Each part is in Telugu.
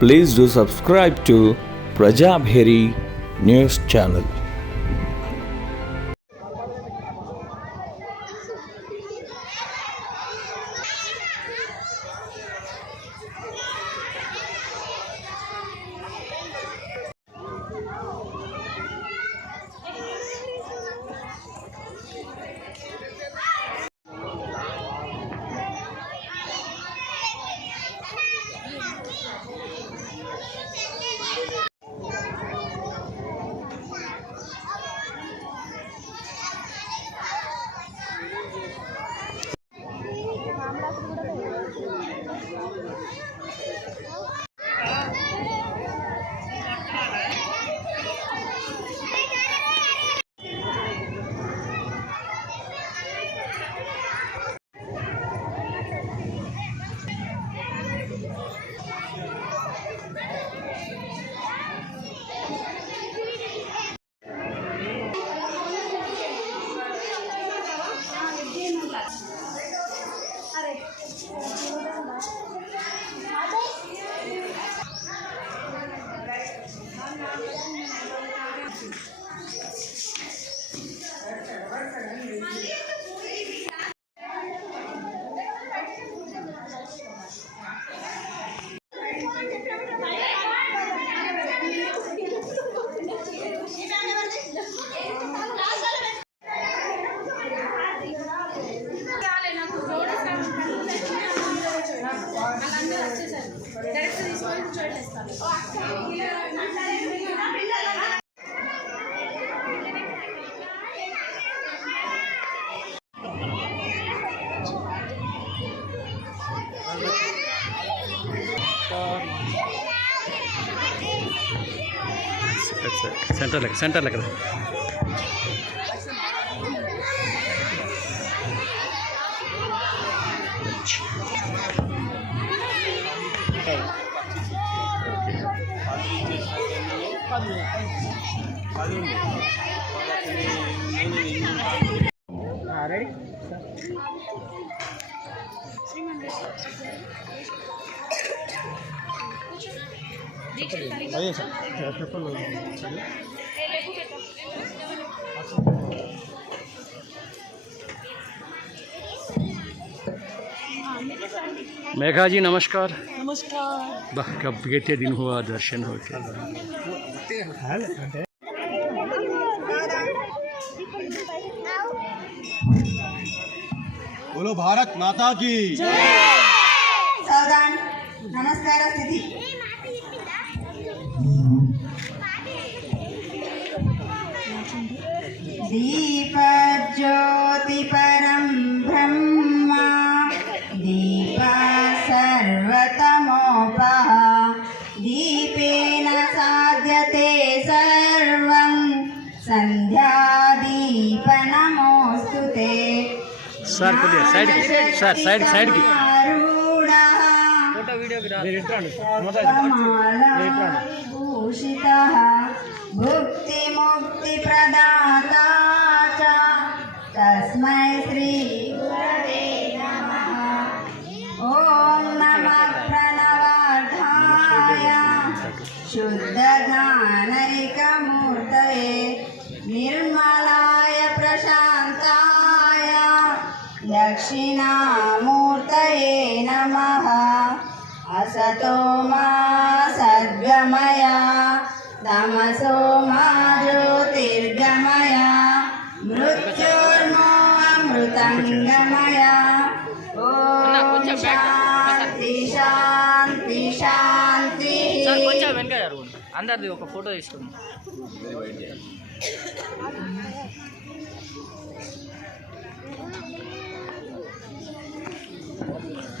Please do subscribe to Prajabheri News Channel. Centre लग मेघा जी नमस्कार। नमस्कार। कब कितने दिन हुआ दर्शन हो के? बोलो भारत माता की सावधान। नमस्कार स्थिति। दीप ज्योति परम ब्रह्म दीप सर्वतमोपः दीपेन साध्यते सर्वं संध्यादीप नमोस्तुते। सर को दिया साइड की फोटो भूषितः भुक्ति मुक्ति प्रदाता च तस्मै श्री गुरवे नमः। ओम नमः प्रणवार्थाय शुद्ध ज्ञानैकमूर्तये निर्मलाय प्रशान्ताय दक्षिणामूर्तये नमः। असतो मा सद्गमय तमसो मा ज्योतिर्गमय मृत्योर्मा अमृतंगमय। ओम शांति शांति शांति। అందరిది ఒక ఫోటో తీసుకుందాం।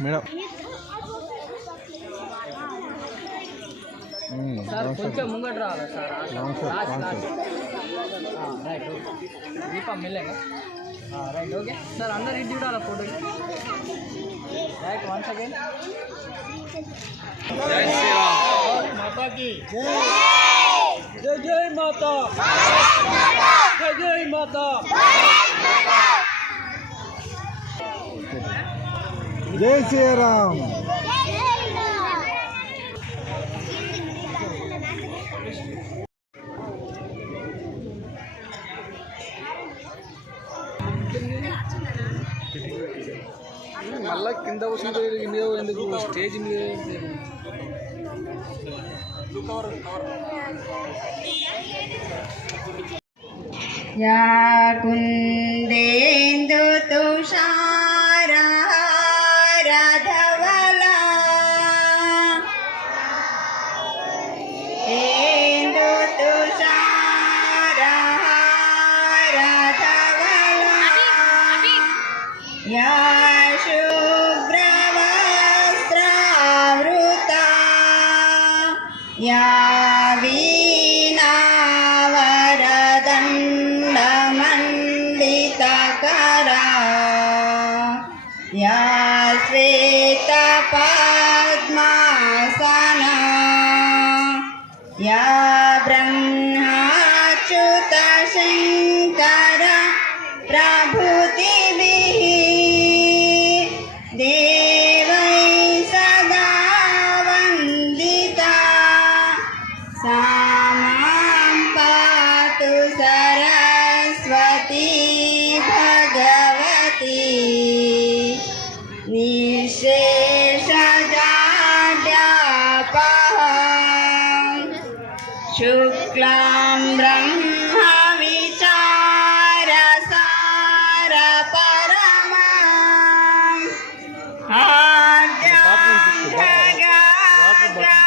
మేడం సార్ కొంచెం ముంగట రావాలి సార్। రైట్ ఓకే దీపం మిల్లేగా రైట్ ఓకే సార్ అందరు ఇది చూడాలి ఫోటో రైట్ వన్స్ అగైన్। జై శ్రీరామ్ మాతా की जय जय माता जय जय माता जय श्री राम। మళ్ళా కింద కూర్చుంటే మీద ఎందుకు స్టేజ్ మీద या कुन्देन्दु तुषारहारधवला इन्दु तुषारहारधवला या शुभ्रवस्त्रावृता या वीणावरदण्डमण्डितकरा या श्वेतपद्मासना या ब्रह्माच्युतशङ्कर प्रभृतिभिः देवैः सदा वन्दिता सा मां पातु सरस्वती भगवती निःशेषजाड्यापः शुक्लां ब्रह्मविचारसारपरमाम्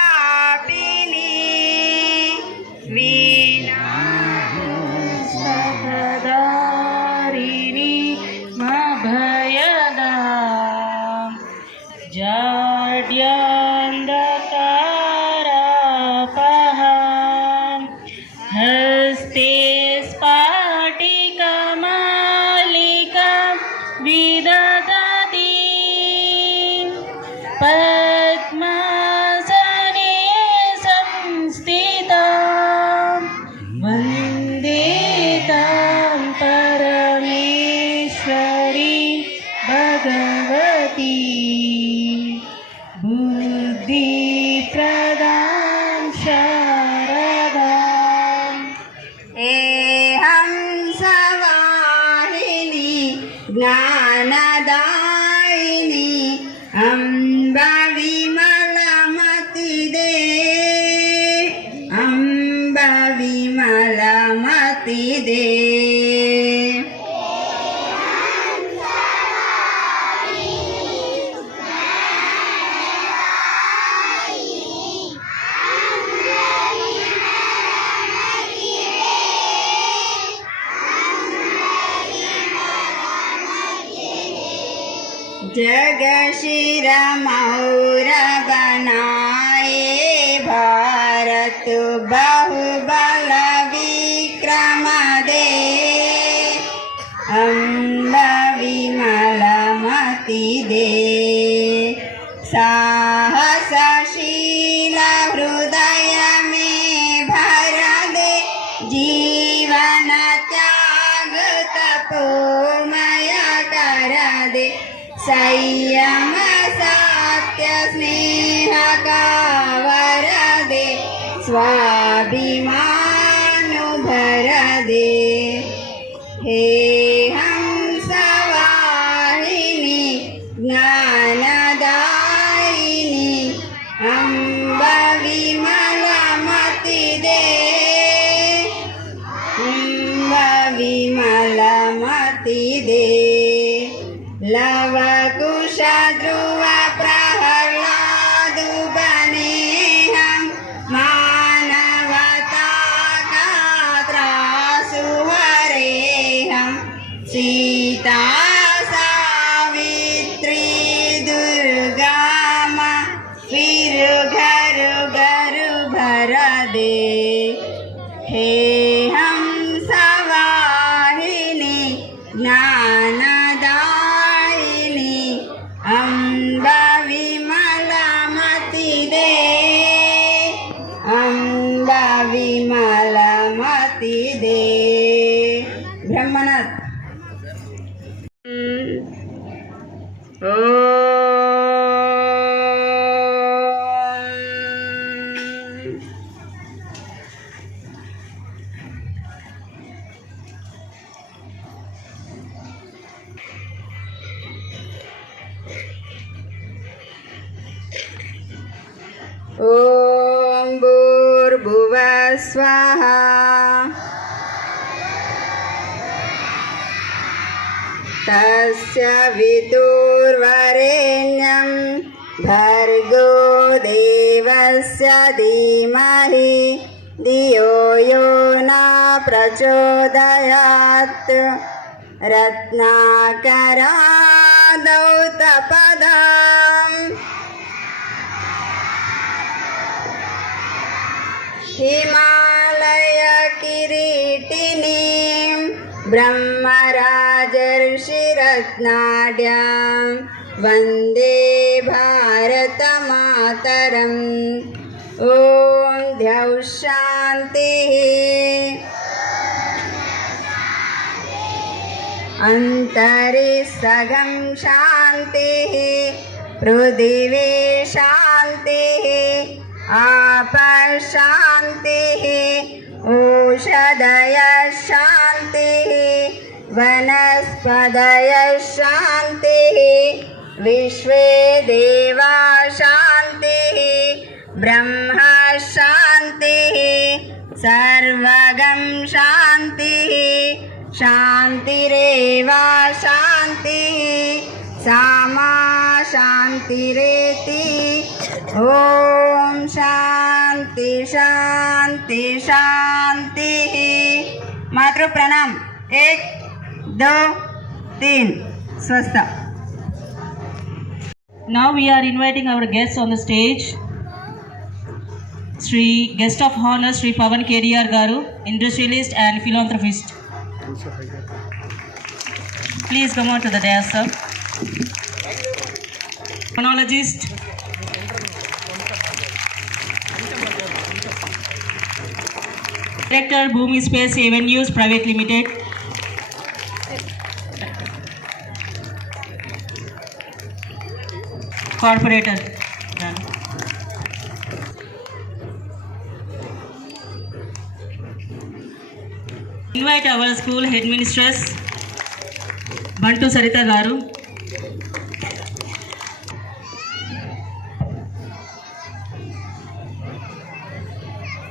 आद्यगात्रापिनी वीणास्तकदारिणी मभयदा जाड्यान्धकारापहा हस्ते स्फटिकमालिका विदधति पद्मासने संस्थिता वन्दे तां परमेश्वरी भगवती बुद्धिप्रदां शारदाम् एहं सवाहिनी ज्ञानदायिनी अम्ब विमलमतिदे अम्ब विमलमतिदे जग शिर मौर बनाए भारत बहुबल विक्रम दे अम्ब विमलमति दे साहसशील हृदय में भर दे जीवन त्याग तपोमय कर दे संयम सत्य स्नेह का वर दे स्वाभिमान भर दे हे हंसवाहिनी ज्ञानदायिनी अम्ब विमलमति दे अम्ब विमलमति दे लवकुश ध्रुव प्रहलादु बने हम मानवता का त्रासु हरे हम सीता सावित्री दुर्गा माँ फिर घर घर भर दे हे हम सवाहिनी ज्ञानदायिनी अम्ब विमलमति दे अम्ब विमलमति दे ब्रह्मनाथ ॐ भूर्भुवः स्वः तस्य विदुर्वरेण्यं भर्गो देवस्य धीमहि धियो यो न प्रचोदयात् रत्नाकरादौतपदम् हिमालयकिरीटिनीं ब्रह्मराजर्षिरत्नाढ्यां वन्दे भारतमातरम् ॐ द्यौः शान्तिः अन्तरिसगं शान्तिः पृथिवी शान्तिः आपशान्तिः ओषधयः शान्तिः वनस्पतयः शान्तिः विश्वे देवा शान्तिः ब्रह्म शान्तिः सर्वगं शान्तिः शान्तिरेव शान्तिः सामा शान्तिरेति ॐ शान्ति शान्ति शान्तिः मातृ प्रणाम 1 2 3 स्वस्थ Now we are inviting our guests on the stage. Sri Guest of Honor Sri Pavan Kediyar Garu, industrialist and philanthropist. Please come on to the dais, sir. Monologist. Director Bhumi Space Avenues Private Limited. Corporator. Invite our school headmistress Bantu Sarita Garu.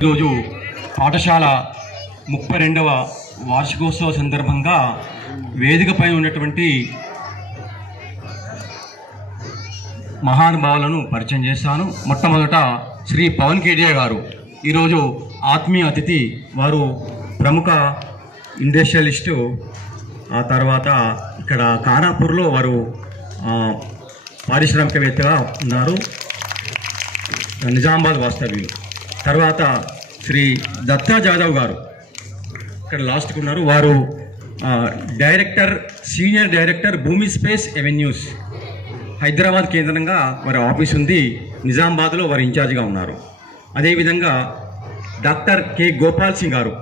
ఈరోజు పాఠశాల 32వ వార్షికోత్సవ సందర్భంగా వేదికపై ఉన్నటువంటి మహానుభావులను పరిచయం చేస్తాను. మొట్టమొదట శ్రీ పవన్ కేడియా గారు ఈరోజు ఆత్మీయ అతిథి. వారు ప్రముఖ ఇండస్ట్రియలిస్టు. ఆ తర్వాత ఇక్కడ ఖానాపూర్లో వారు పారిశ్రామికవేత్తగా ఉన్నారు, నిజామాబాద్ వాస్తవ్యులు. తర్వాత శ్రీ దత్తా జాదవ్ గారు ఇక్కడ లాస్ట్కి ఉన్నారు. వారు డైరెక్టర్, సీనియర్ డైరెక్టర్ భూమి స్పేస్ ఎవెన్యూస్, హైదరాబాద్ కేంద్రంగా వారి ఆఫీస్ ఉంది. నిజామాబాద్లో వారు ఇన్ఛార్జిగా ఉన్నారు. అదేవిధంగా డాక్టర్ కె గోపాల్ సింగ్ గారు,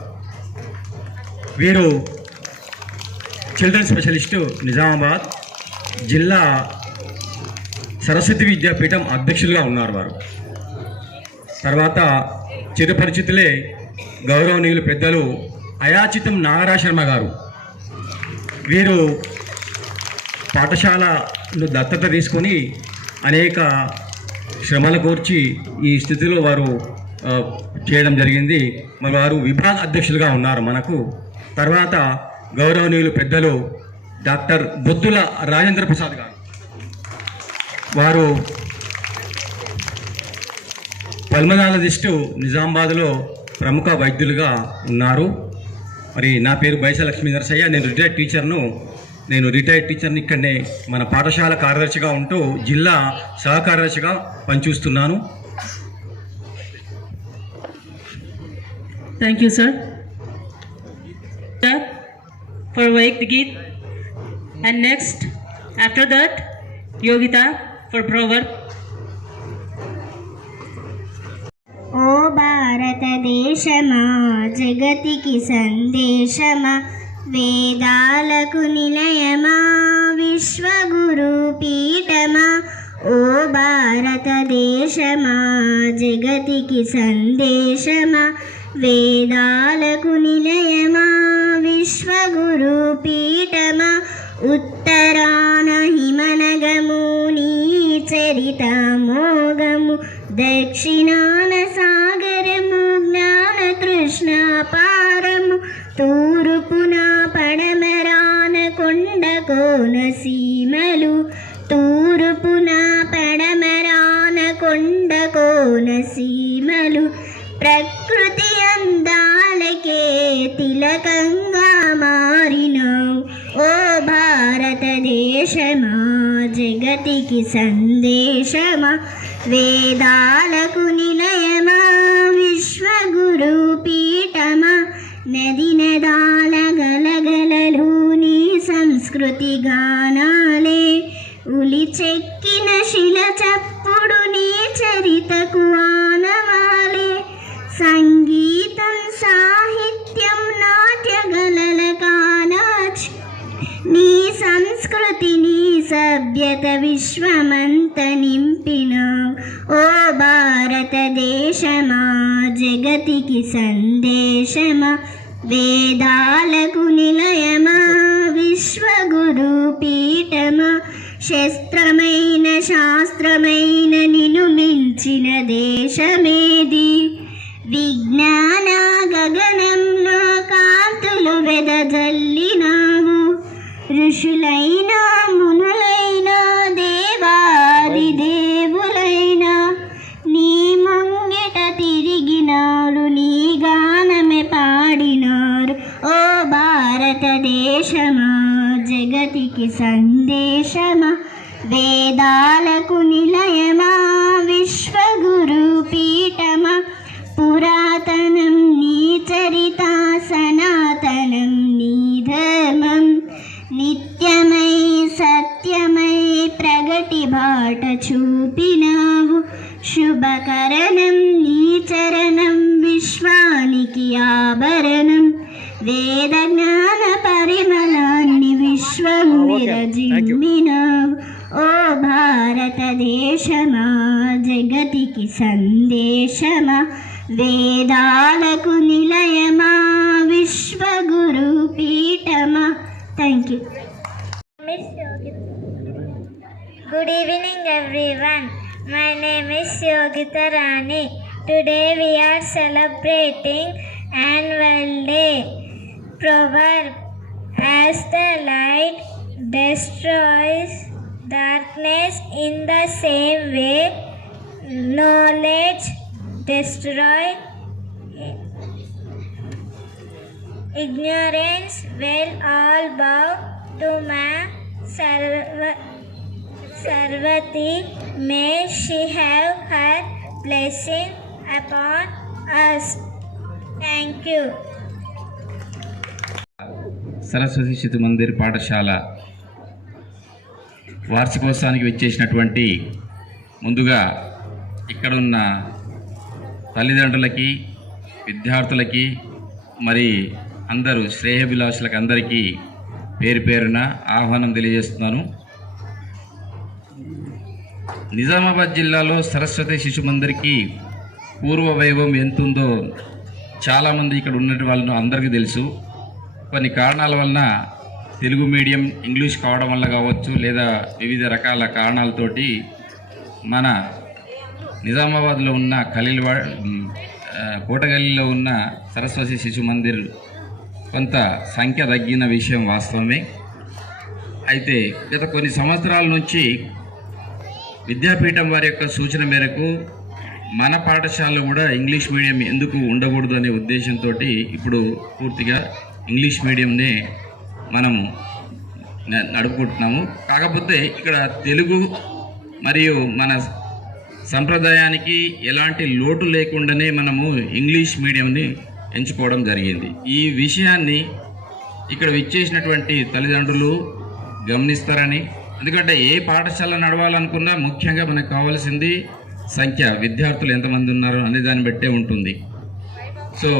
వీరు చిల్డ్రన్ స్పెషలిస్టు, నిజామాబాద్ జిల్లా సరస్వతి విద్యాపీఠం అధ్యక్షులుగా ఉన్నారు వారు. తర్వాత చిరపరిచితులే గౌరవనీయులు పెద్దలు అయాచితం నాగరాజ్ శర్మ గారు. వీరు పాఠశాలను దత్తత తీసుకొని అనేక శ్రమల కోర్చి ఈ స్థితిలో వారు చేయడం జరిగింది. మరి వారు విభాగ అధ్యక్షులుగా ఉన్నారు మనకు. తర్వాత గౌరవనీయులు పెద్దలు డాక్టర్ బొద్దుల రాజేంద్ర ప్రసాద్ గారు, వారు పల్మనాలజిస్టు, నిజామాబాద్లో ప్రముఖ వైద్యులుగా ఉన్నారు. మరి నా పేరు బైస లక్ష్మీ నరసయ్య, నేను రిటైర్డ్ టీచర్ని ఇక్కడనే మన పాఠశాల కార్యదర్శిగా ఉంటూ జిల్లా సహకార్యదర్శిగా పనిచేస్తున్నాను. Thank you, sir. For Vaik Git. And next, after that, Yogita for proverb. ఓ భారతదేశమా జగతికి సందేశమా వేదాలకు నిలయమా విశ్వగురు పీఠమా ఓ భారతదేశమా జగతికి సందేశమా వేదాలకు నిలయమా విశ్వగురు పీఠమా ఉత్తరాన హిమనగము నీ చరిత మోగము దక్షిణాన సాగరము జ్ఞాన తృష్ణాపారము, తూర్పున పడమరాన కొండ కోన సీమలు, తూర్పున పడమరాన కొండ కోన సీమలు, ప్రకృతి అందాలకే తిలకంగా మారినావు ఓ భారతదేశమా, జగతికి సందేశమా, వేదాలకు నిలయమా, విశ్వగురు పీఠమా, నది నదాల గలగలలు నీ సంస్కృతి గానాలే, ఉలి చెక్కిన శిల చప్పుడు నీ చరితకు ఆనవాలే, సంగీతం సాహిత్యం నాట్య గలల కానాచ్, నీ సంస్కృతి నీ సభ్యత విశ్వమంత నింపినావు ఓ భారతదేశమా, జగతికి సందేశమా, వేదాలకు నిలయమా, విశ్వగురు పీఠమా, శస్త్రమైన శాస్త్రమైన నిన్ను మించిన దేశమేది, విజ్ఞాన గగనంలో కాంతులు వెదజల్లినావు, ఋషులైన మునులైన దేవాది దేవులైన నీ ముంగిట తిరిగినారు, నీ గానమే పాడినారు ఓ భారతదేశమా, జగతికి సందేశమా, వేదాలకు నిలయమా, విశ్వగురు పీఠమా, పురాతనం నీ చరిత, సనాతనం నీ ధర్మం, నిత్యమై సత్యమై ప్రగతి బాట చూపినావు, శుభకరణం నీ చరణం, విశ్వానికి ఆభరణం, వేద జ్ఞాన పరిమళాన్ని విశ్వము విరజిమ్మినావు ఓ భారతదేశమా, జగతికి సందేశమా, వేదాలకు నిలయమా, విశ్వగురు పీఠమా. Thank you. Good evening everyone. My name is Yogita Rani. Today we are celebrating Annual Day. Proverb: as the light destroys darkness, in the same way knowledge destroys ignorance. Will all bow to Ma Sarvati. May she have her blessing upon us. Thank you. Saraswati శిశు మందిర్ పాఠశాల వార్షికోత్సవానికి వచ్చేసినటువంటి ముందుగా ఇక్కడున్న తల్లిదండ్రులకి, విద్యార్థులకి, మరి అందరూ శ్రేయభిలాషులకు అందరికీ పేరు పేరున ఆహ్వానం తెలియజేస్తున్నాను. నిజామాబాద్ జిల్లాలో సరస్వతి శిశు మందిర్కి పూర్వ వైభవం ఎంతుందో చాలామంది ఇక్కడ ఉన్నటువంటి వాళ్ళను అందరికీ తెలుసు. కొన్ని కారణాల వలన తెలుగు మీడియం ఇంగ్లీష్ కావడం వల్ల కావచ్చు, లేదా వివిధ రకాల కారణాలతోటి మన నిజామాబాద్లో ఉన్న కోటగల్లిలో ఉన్న సరస్వతి శిశు మందిర్ కొంత సంఖ్య తగ్గిన విషయం వాస్తవమే. అయితే గత కొన్ని సంవత్సరాల నుంచి విద్యాపీఠం వారి యొక్క సూచన మేరకు మన పాఠశాలలో కూడా ఇంగ్లీష్ మీడియం ఎందుకు ఉండకూడదు అనే ఉద్దేశంతో ఇప్పుడు పూర్తిగా ఇంగ్లీష్ మీడియంనే మనం నడుపుకుంటున్నాము. కాకపోతే ఇక్కడ తెలుగు మరియు మన సంప్రదాయానికి ఎలాంటి లోటు లేకుండానే మనము ఇంగ్లీష్ మీడియంని ఎంచుకోవడం జరిగింది. ఈ విషయాన్ని ఇక్కడ విచ్చేసినటువంటి తల్లిదండ్రులు గమనిస్తారని, ఎందుకంటే ఏ పాఠశాల నడవాలనుకున్నా ముఖ్యంగా మనకు కావాల్సింది సంఖ్య, విద్యార్థులు ఎంతమంది ఉన్నారు అనే దాన్ని బట్టే ఉంటుంది. సో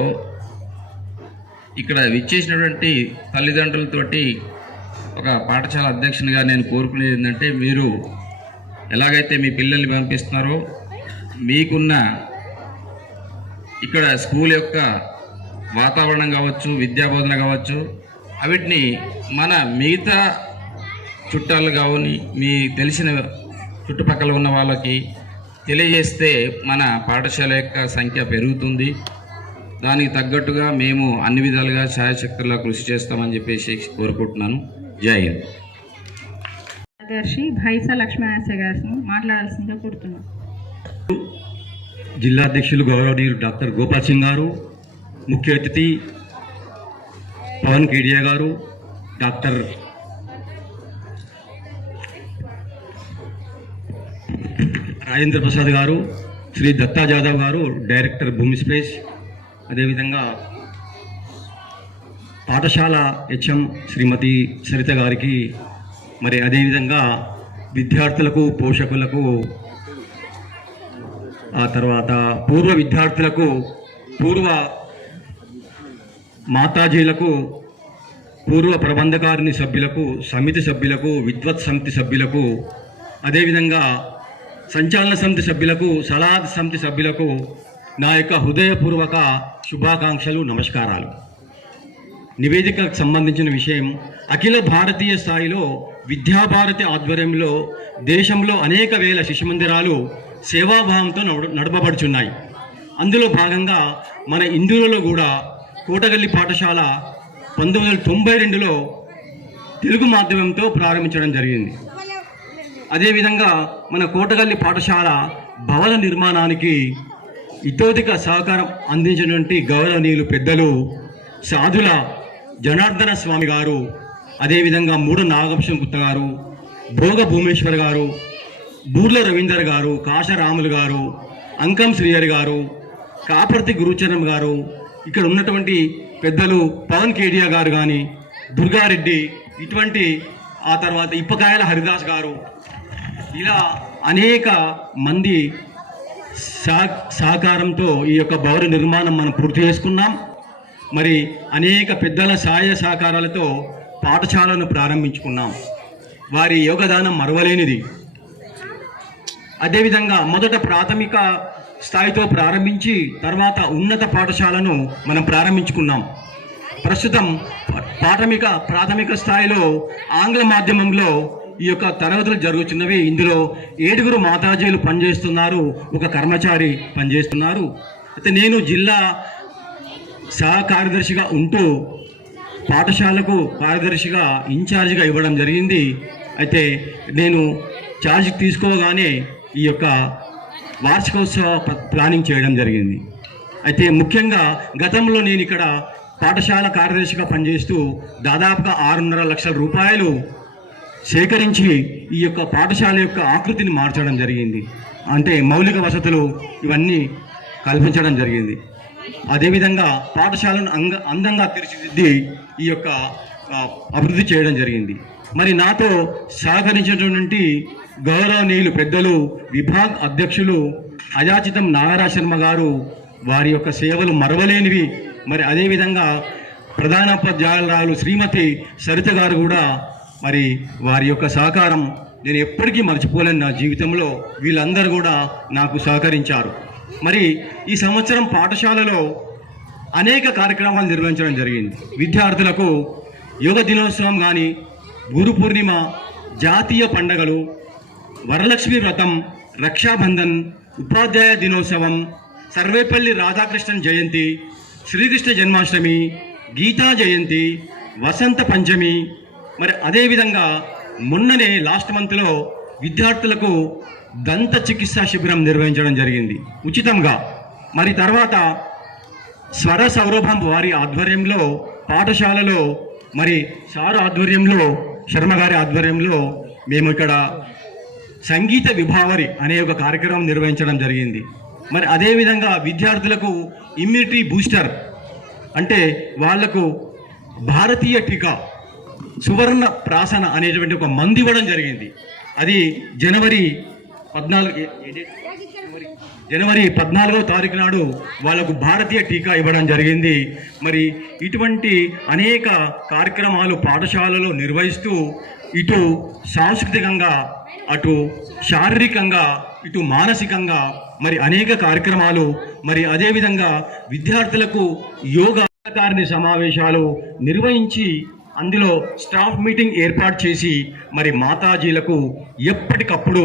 ఇక్కడ విచ్చేసినటువంటి తల్లిదండ్రులతోటి ఒక పాఠశాల అధ్యక్షునిగా నేను కోరుకునేది ఏంటంటే, మీరు ఎలాగైతే మీ పిల్లల్ని పంపిస్తున్నారో మీకున్న ఇక్కడ స్కూల్ యొక్క వాతావరణం కావచ్చు, విద్యాబోధన కావచ్చు, అవిటిని మన మిగతా చుట్టాలు కావని మీ తెలిసిన చుట్టుపక్కల ఉన్న వాళ్ళకి తెలియజేస్తే మన పాఠశాల యొక్క సంఖ్య పెరుగుతుంది. దానికి తగ్గట్టుగా మేము అన్ని విధాలుగా ఛాయాశక్తుల్లో కృషి చేస్తామని చెప్పేసి కోరుకుంటున్నాను. జై హింద్. కార్యదర్శి భైసా లక్ష్మణాచార్య గారిని మాట్లాడాల్సిందిగా కోరుతున్నాను. జిల్లా అధ్యక్షులు గౌరవనీయులు డాక్టర్ గోపాల్ సింగ్ గారు, ముఖ్య అతిథి పవన్ కేడియా గారు, డాక్టర్ రాజేంద్ర ప్రసాద్ గారు, శ్రీ దత్తా జాదవ్ గారు, డైరెక్టర్ భూమి స్పేస్, అదేవిధంగా పాఠశాల హెచ్ఎం శ్రీమతి సరిత గారికి, మరి అదేవిధంగా విద్యార్థులకు, పోషకులకు, ఆ తర్వాత పూర్వ విద్యార్థులకు, పూర్వ మాతాజీలకు, పూర్వ ప్రబంధకారిణి సభ్యులకు, సమితి సభ్యులకు, విద్వత్ సమితి సభ్యులకు, అదేవిధంగా సంచాలన సమితి సభ్యులకు, సలహా సమితి సభ్యులకు నా యొక్క హృదయపూర్వక శుభాకాంక్షలు, నమస్కారాలు. నివేదికకు సంబంధించిన విషయం, అఖిల భారతీయ స్థాయిలో విద్యాభారతి ఆధ్వర్యంలో దేశంలో అనేక వేల శిశు మందిరాలు సేవాభావంతో నడపబడుచున్నాయి. అందులో భాగంగా మన ఇందూరులో కూడా కోటగల్లి పాఠశాల 1992లో తెలుగు మాధ్యమంతో ప్రారంభించడం జరిగింది. అదేవిధంగా మన కోటగల్లి పాఠశాల భవన నిర్మాణానికి ఇతోధిక సహకారం అందించినటువంటి గౌరవనీయులు పెద్దలు సాధుల జనార్దన స్వామి గారు, అదేవిధంగా మూడ నాగభూషణ్ గుప్త గారు, భోగ భూమేశ్వర్ గారు, బూర్ల రవీందర్ గారు, కాశరాములు గారు, అంకం శ్రీహరి గారు, కాపర్తి గురుచరణం గారు, ఇక్కడ ఉన్నటువంటి పెద్దలు పవన్ కేడియా గారు కానీ, దుర్గారెడ్డి, ఇటువంటి ఆ తర్వాత ఇప్పకాయల హరిదాస్ గారు, ఇలా అనేక మంది సహకారంతో ఈ యొక్క భవన నిర్మాణం మనం పూర్తి చేసుకున్నాం. మరి అనేక పెద్దల సహాయ సహకారాలతో పాఠశాలను ప్రారంభించుకున్నాం. వారి యోగదానం మరవలేనిది. అదేవిధంగా మొదట ప్రాథమిక స్థాయితో ప్రారంభించి తర్వాత ఉన్నత పాఠశాలను మనం ప్రారంభించుకున్నాం. ప్రస్తుతం ప్రాథమిక స్థాయిలో ఆంగ్ల మాధ్యమంలో ఈ యొక్క తరగతులు జరుగుతున్నవి. ఇందులో 7 మాతాజీలు పనిచేస్తున్నారు, ఒక కర్మచారి పనిచేస్తున్నారు. అయితే నేను జిల్లా సహకార్యదర్శిగా ఉంటూ పాఠశాలకు కార్యదర్శిగా ఇన్ఛార్జిగా ఇవ్వడం జరిగింది. అయితే నేను ఛార్జ్ తీసుకోగానే ఈ యొక్క వార్షికోత్సవ ప్లానింగ్ చేయడం జరిగింది. అయితే ముఖ్యంగా గతంలో నేను ఇక్కడ పాఠశాల కార్యదర్శిగా పనిచేస్తూ దాదాపుగా 6.5 లక్షల రూపాయలు సేకరించి ఈ యొక్క పాఠశాల యొక్క ఆకృతిని మార్చడం జరిగింది. అంటే మౌలిక వసతులు ఇవన్నీ కల్పించడం జరిగింది. అదేవిధంగా పాఠశాలను అందంగా తీర్చిదిద్ది ఈ యొక్క అభివృద్ధి చేయడం జరిగింది. మరి నాతో సహకరించినటువంటి గౌరవనీయులు పెద్దలు విభాగ్ అధ్యక్షులు అయాచితం నాగరాజ్ శర్మ గారు, వారి యొక్క సేవలు మరవలేనివి. మరి అదేవిధంగా ప్రధానోపాధ్యాయురాలు శ్రీమతి సరిత గారు కూడా, మరి వారి యొక్క సహకారం నేను ఎప్పటికీ మర్చిపోలేను నా జీవితంలో. వీళ్ళందరూ కూడా నాకు సహకరించారు. మరి ఈ సంవత్సరం పాఠశాలలో అనేక కార్యక్రమాలు నిర్వహించడం జరిగింది. విద్యార్థులకు యోగ దినోత్సవం కానీ, గురు పూర్ణిమ, జాతీయ పండగలు, వరలక్ష్మి వ్రతం, రక్షాబంధన్, ఉపాధ్యాయ దినోత్సవం, సర్వేపల్లి రాధాకృష్ణన్ జయంతి, శ్రీకృష్ణ జన్మాష్టమి, గీతా జయంతి, వసంత పంచమి, మరి అదేవిధంగా మొన్ననే లాస్ట్ మంత్లో విద్యార్థులకు దంత చికిత్సా శిబిరం నిర్వహించడం జరిగింది ఉచితంగా. మరి తర్వాత స్వర సౌరభం వారి ఆధ్వర్యంలో పాఠశాలలో, మరి సార్ ఆధ్వర్యంలో, శర్మ గారి ఆధ్వర్యంలో మేము ఇక్కడ సంగీత విభావరి అనే ఒక కార్యక్రమం నిర్వహించడం జరిగింది. మరి అదేవిధంగా విద్యార్థులకు ఇమ్యూనిటీ బూస్టర్ అంటే వాళ్లకు భారతీయ టీకా సువర్ణ ప్రాసన అనేటువంటి ఒక మందు ఇవ్వడం జరిగింది. అది జనవరి 14వ తారీఖు నాడు వాళ్ళకు భారతీయ టీకా ఇవ్వడం జరిగింది. మరి ఇటువంటి అనేక కార్యక్రమాలు పాఠశాలలో నిర్వహిస్తూ ఇటు సాంస్కృతికంగా, అటు శారీరకంగా, ఇటు మానసికంగా మరి అనేక కార్యక్రమాలు, మరి అదేవిధంగా విద్యార్థులకు యోగా కారిణి సమావేశాలు నిర్వహించి అందులో స్టాఫ్ మీటింగ్ ఏర్పాటు చేసి మరి మాతాజీలకు ఎప్పటికప్పుడు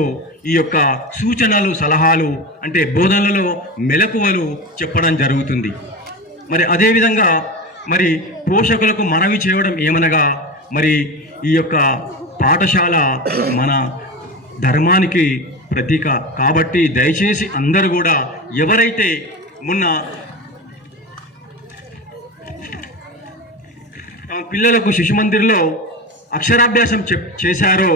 ఈ యొక్క సూచనలు సలహాలు అంటే బోధనలలో మెలకువలు చెప్పడం జరుగుతుంది. మరి అదేవిధంగా మరి పోషకులకు మనవి చేయడం ఏమనగా మరి ఈ యొక్క పాఠశాల మన ధర్మానికి ప్రతీక కాబట్టి దయచేసి అందరూ కూడా ఎవరైతే మొన్న పిల్లలకు శిశు మందిర్లో అక్షరాభ్యాసం చేశారో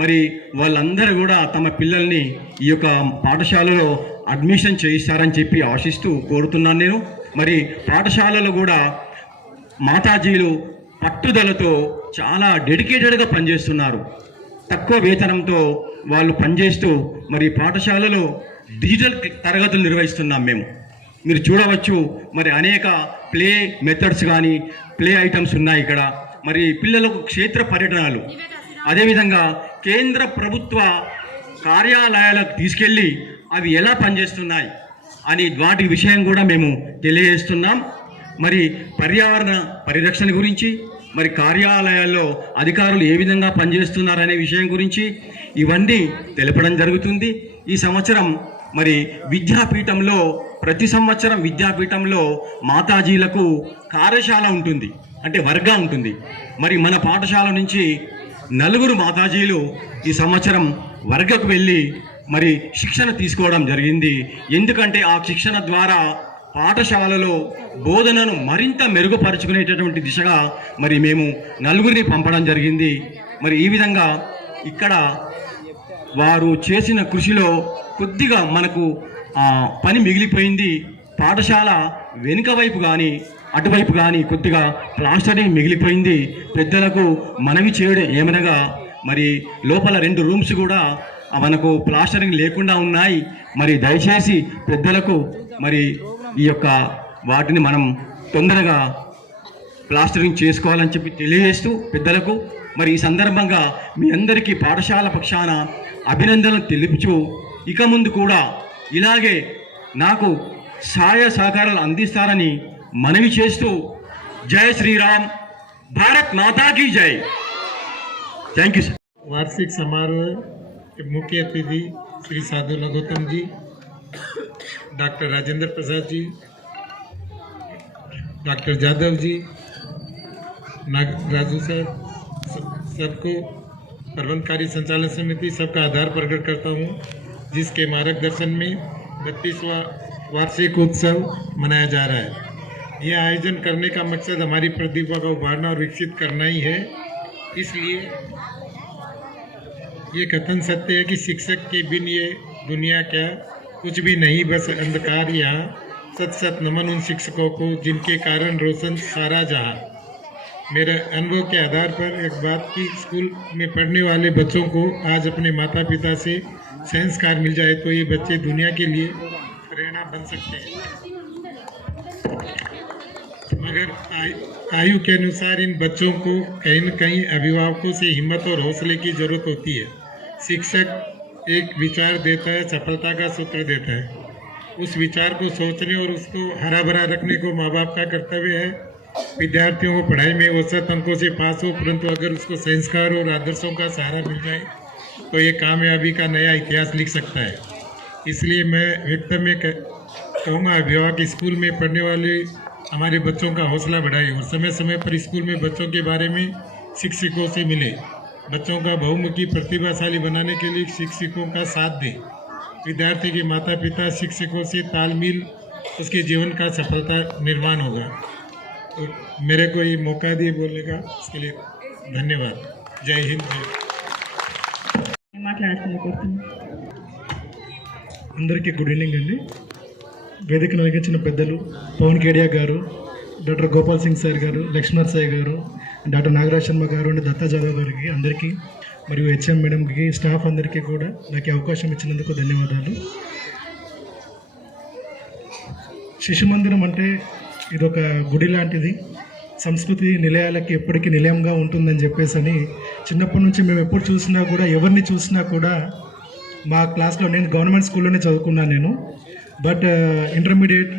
మరి వాళ్ళందరూ కూడా తమ పిల్లల్ని ఈ యొక్క పాఠశాలలో అడ్మిషన్ చేయిస్తారని చెప్పి ఆశిస్తూ కోరుతున్నాను నేను. మరి పాఠశాలలో కూడా మాతాజీలు పట్టుదలతో చాలా డెడికేటెడ్గా పనిచేస్తున్నారు. తక్కువ వేతనంతో వాళ్ళు పనిచేస్తూ మరి పాఠశాలలో డిజిటల్ తరగతులు నిర్వహిస్తున్నాం మేము. మీరు చూడవచ్చు మరి అనేక ప్లే మెథడ్స్ కానీ ప్లే ఐటమ్స్ ఉన్నాయి ఇక్కడ. మరి పిల్లలకు క్షేత్ర పర్యటనలు, అదేవిధంగా కేంద్ర ప్రభుత్వ కార్యాలయాలకు తీసుకెళ్ళి అవి ఎలా పనిచేస్తున్నాయి అని వాటి విషయం కూడా మేము తెలియజేస్తున్నాం. మరి పర్యావరణ పరిరక్షణ గురించి, మరి కార్యాలయాల్లో అధికారులు ఏ విధంగా పనిచేస్తున్నారనే విషయం గురించి ఇవన్నీ తెలపడం జరుగుతుంది. ఈ సంవత్సరం మరి విద్యాపీఠంలో ప్రతి సంవత్సరం విద్యాపీఠంలో మాతాజీలకు కార్యశాల ఉంటుంది, అంటే వర్గా ఉంటుంది. మరి మన పాఠశాల నుంచి 4 మాతాజీలు ఈ సంవత్సరం వర్గకు వెళ్ళి మరి శిక్షణ తీసుకోవడం జరిగింది. ఎందుకంటే ఆ శిక్షణ ద్వారా పాఠశాలలో బోధనను మరింత మెరుగుపరుచుకునేటటువంటి దిశగా మరి మేము 4 పంపడం జరిగింది. మరి ఈ విధంగా ఇక్కడ వారు చేసిన కృషిలో కొద్దిగా మనకు పని మిగిలిపోయింది. పాఠశాల వెనుక వైపు కానీ అటువైపు కానీ కొద్దిగా ప్లాస్టరింగ్ మిగిలిపోయింది. పెద్దలకు మనవి చేయడం ఏమనగా మరి లోపల 2 రూమ్స్ కూడా మనకు ప్లాస్టరింగ్ లేకుండా ఉన్నాయి. మరి దయచేసి పెద్దలకు మరి ఈ యొక్క వాటిని మనం తొందరగా ప్లాస్టరింగ్ చేసుకోవాలని చెప్పి తెలియజేస్తూ పెద్దలకు మరి ఈ సందర్భంగా మీ అందరికీ పాఠశాల పక్షాన అభినందనలు తెలుపుచు ఇక ముందు కూడా ఇలాగే నాకు సహాయ సహకారాలు అందిస్తారని మనవి చేస్తూ జై శ్రీరామ్, భారత్ మాతా की जय। Thank you sir. वार्षिक समारोह के मुख्य अतिथि श्री साधु लघोत्तम जी, डॉक्टर राजेंद्र प्रसाद जी, डॉक्टर जादव जी, राजू सर, सबको प्रबंधकारी संचालन समिति सबका आभार प्रकट करता हूँ, जिसके मार्गदर्शन में 32वां वार्षिक उत्सव मनाया जा रहा है। यह आयोजन करने का मकसद हमारी प्रतिभा को उभारना और विकसित करना ही है। इसलिए ये कथन सत्य है कि शिक्षक के बिन ये दुनिया क्या कुछ भी नहीं, बस अंधकार यहाँ। सत सत नमन उन शिक्षकों को जिनके कारण रोशन सारा जहाँ। मेरे अनुभव के आधार पर एक बात की, स्कूल में पढ़ने वाले बच्चों को आज अपने माता पिता से संस्कार मिल जाए तो ये बच्चे दुनिया के लिए प्रेरणा बन सकते हैं। मगर आयु के अनुसार इन बच्चों को कहीं न कहीं अभिभावकों से हिम्मत और हौसले की जरूरत होती है। शिक्षक एक विचार देता है, सफलता का सूत्र देता है। उस विचार को सोचने और उसको हरा भरा रखने को माँ बाप का कर्तव्य है। विद्यार्थियों को पढ़ाई में औसत अंकों से पास हो, परंतु अगर उसको संस्कार और आदर्शों का सहारा मिल जाए तो ये कामयाबी का नया इतिहास लिख सकता है। इसलिए मैं व्यक्ति में कहूँगा अभिभावक स्कूल में पढ़ने वाले हमारे बच्चों का हौसला बढ़ाए और समय समय पर स्कूल में बच्चों के बारे में शिक्षकों से मिले। बच्चों का बहुमुखी प्रतिभाशाली बनाने के लिए शिक्षकों का साथ दें। विद्यार्थी के माता पिता शिक्षकों से तालमेल उसके जीवन का सफलता निर्माण होगा। तो मेरे को ये मौका दिए बोलने का, इसके लिए धन्यवाद। जय हिंद। అందరికీ గుడ్ ఈవినింగ్ అండి. వేదికను అలంకరించిన పెద్దలు పవన్ కేడియా గారు, డాక్టర్ గోపాల్ సింగ్ సార్ గారు, లక్ష్మణ్ సాయి గారు, డాక్టర్ నాగరాజ్ శర్మ గారు అండ్ దత్తా జాదవ్ గారికి అందరికీ, మరియు హెచ్ఎం మేడంకి, స్టాఫ్ అందరికీ కూడా నాకు అవకాశం ఇచ్చినందుకు ధన్యవాదాలు. శిశు మందిరం అంటే ఇదొక గుడి లాంటిది, సంస్కృతి నిలయాలకి ఎప్పటికీ నిలయంగా ఉంటుందని చెప్పేసి అని చిన్నప్పటి నుంచి మేము ఎప్పుడు చూసినా కూడా, ఎవరిని చూసినా కూడా మా క్లాస్లో, నేను గవర్నమెంట్ స్కూల్లోనే చదువుకున్నాను నేను, బట్ ఇంటర్మీడియట్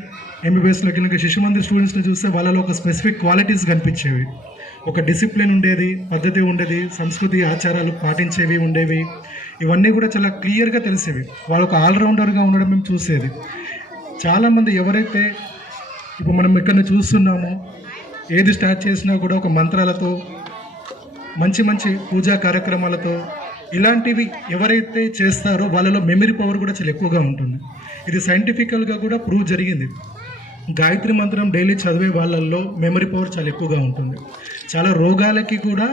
ఎంబీబీఎస్లోకి వెళ్ళిన శిశు మందిర్ స్టూడెంట్స్ని చూస్తే వాళ్ళలో ఒక స్పెసిఫిక్ క్వాలిటీస్ కనిపించేవి. ఒక డిసిప్లిన్ ఉండేది, పద్ధతి ఉండేది, సంస్కృతి ఆచారాలు పాటించేవి ఉండేవి. ఇవన్నీ కూడా చాలా క్లియర్గా తెలిసేవి. వాళ్ళు ఒక ఆల్రౌండర్గా ఉండడం మేము చూసేది. చాలామంది ఎవరైతే ఇప్పుడు మనం ఇక్కడ చూస్తున్నామో ఏది స్టార్ట్ చేసినా కూడా ఒక మంత్రాలతో, మంచి మంచి పూజా కార్యక్రమాలతో ఇలాంటివి ఎవరైతే చేస్తారో వాళ్ళలో మెమరీ పవర్ కూడా చాలా ఎక్కువగా ఉంటుంది. ఇది సైంటిఫికల్గా కూడా ప్రూవ్ జరిగింది. గాయత్రి మంత్రం డైలీ చదివే వాళ్ళల్లో మెమరీ పవర్ చాలా ఎక్కువగా ఉంటుంది. చాలా రోగాలకి కూడా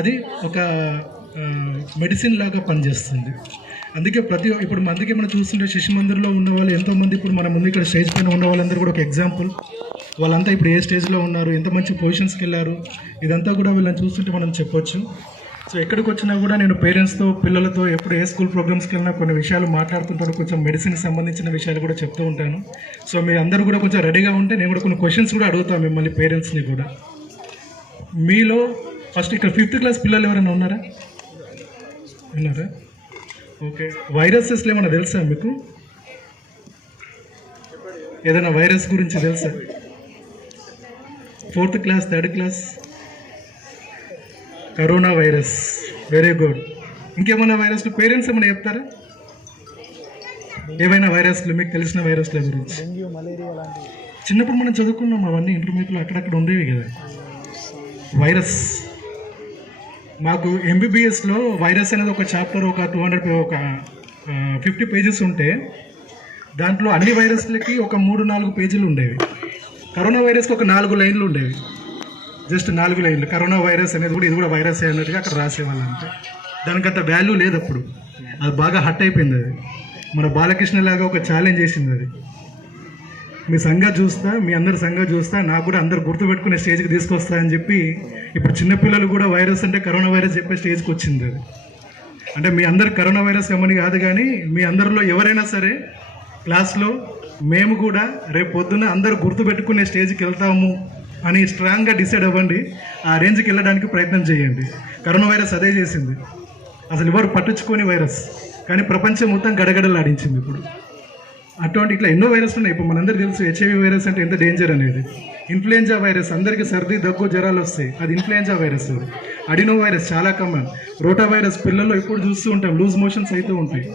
అది ఒక మెడిసిన్ లాగా పనిచేస్తుంది. అందుకే ఇప్పుడు అందుకే మనం చూస్తుంటే శిశు మందిర్లో ఉన్న వాళ్ళు ఎంతోమంది ఇప్పుడు మన ముందు ఇక్కడ స్టేజ్ పైన ఉన్న వాళ్ళందరూ కూడా ఒక ఎగ్జాంపుల్. వాళ్ళంతా ఇప్పుడు ఏ స్టేజ్లో ఉన్నారు, ఎంత మంచి పొజిషన్స్కి వెళ్ళారు, ఇదంతా కూడా వీళ్ళని చూస్తుంటే మనం చెప్పొచ్చు. సో ఎక్కడికి వచ్చినా కూడా నేను పేరెంట్స్తో, పిల్లలతో ఎప్పుడు ఏ స్కూల్ ప్రోగ్రామ్స్కి వెళ్ళినా కొన్ని విషయాలు మాట్లాడుతుంటాను. కొంచెం మెడిసిన్కి సంబంధించిన విషయాలు కూడా చెప్తూ ఉంటాను. సో మీ అందరూ కూడా కొంచెం రెడీగా ఉంటే నేను కూడా కొన్ని క్వశ్చన్స్ కూడా అడుగుతాను మిమ్మల్ని, పేరెంట్స్ని కూడా. మీలో ఫస్ట్ ఇక్కడ 5th క్లాస్ పిల్లలు ఎవరైనా ఉన్నారా? ఓకే. వైరసెస్లో ఏమైనా తెలుసా మీకు? ఏదైనా వైరస్ గురించి తెలుసా? 4th class, 3rd class? Corona virus, very good. ఇంకేమైనా వైరస్లు పేరెంట్స్ ఏమైనా చెప్తారా? ఏమైనా వైరస్లు మీకు తెలిసిన వైరస్ల గురించి? చిన్నప్పుడు మనం చదువుకున్నాం అవన్నీ, ఇంటర్మీడియట్లో అక్కడక్కడ ఉండేవి కదా వైరస్. మాకు ఎంబీబీఎస్లో వైరస్ అనేది ఒక చాప్టర్, ఒక 50 పేజెస్ ఉంటే దాంట్లో అన్ని వైరస్లకి ఒక 3-4 పేజీలు ఉండేవి. కరోనా వైరస్కి ఒక 4 లైన్లు ఉండేవి, జస్ట్ 4 లైన్లు. కరోనా వైరస్ అనేది కూడా ఇది కూడా వైరస్ అన్నట్టుగా అక్కడ రాసేవాళ్ళు. అంటే దానికంత వాల్యూ లేదు అప్పుడు. అది బాగా హట్ అయిపోయింది. అది మన బాలకృష్ణ లాగా ఒక ఛాలెంజ్ చేసింది. అది మీ సంగతి చూస్తా, మీ అందరి సంగతి చూస్తా, నాకు కూడా అందరు గుర్తుపెట్టుకునే స్టేజ్కి తీసుకొస్తా అని చెప్పి ఇప్పుడు చిన్నపిల్లలు కూడా వైరస్ అంటే కరోనా వైరస్ చెప్పే స్టేజ్కి వచ్చింది. అది అంటే మీ అందరు కరోనా వైరస్ ఏమని కాదు, కానీ మీ అందరిలో ఎవరైనా సరే క్లాస్లో మేము కూడా రేపు పొద్దున్న అందరూ గుర్తుపెట్టుకునే స్టేజ్కి వెళ్తాము అని స్ట్రాంగ్గా డిసైడ్ అవ్వండి. ఆ రేంజ్కి వెళ్ళడానికి ప్రయత్నం చేయండి. కరోనా వైరస్ అదే చేసింది. అసలు ఎవరు పట్టించుకోని వైరస్, కానీ ప్రపంచం మొత్తం గడగడలాడించింది. ఇప్పుడు అటువంటి ఇట్లా ఎన్నో వైరస్లు ఉన్నాయి. ఇప్పుడు మనందరికీ తెలుసు హెచ్ఐవి వైరస్ అంటే ఎంత డేంజర్ అనేది. ఇన్ఫ్లుయెంజా వైరస్, అందరికీ సర్ది, దగ్గు, జ్వరాలు వస్తాయి, అది ఇన్ఫ్లుయెంజా వైరస్. అడినో వైరస్ చాలా కామన్. రోటా వైరస్ పిల్లల్లో ఎప్పుడు చూస్తూ ఉంటాం, లూజ్ మోషన్స్ అయితే ఉంటాయి.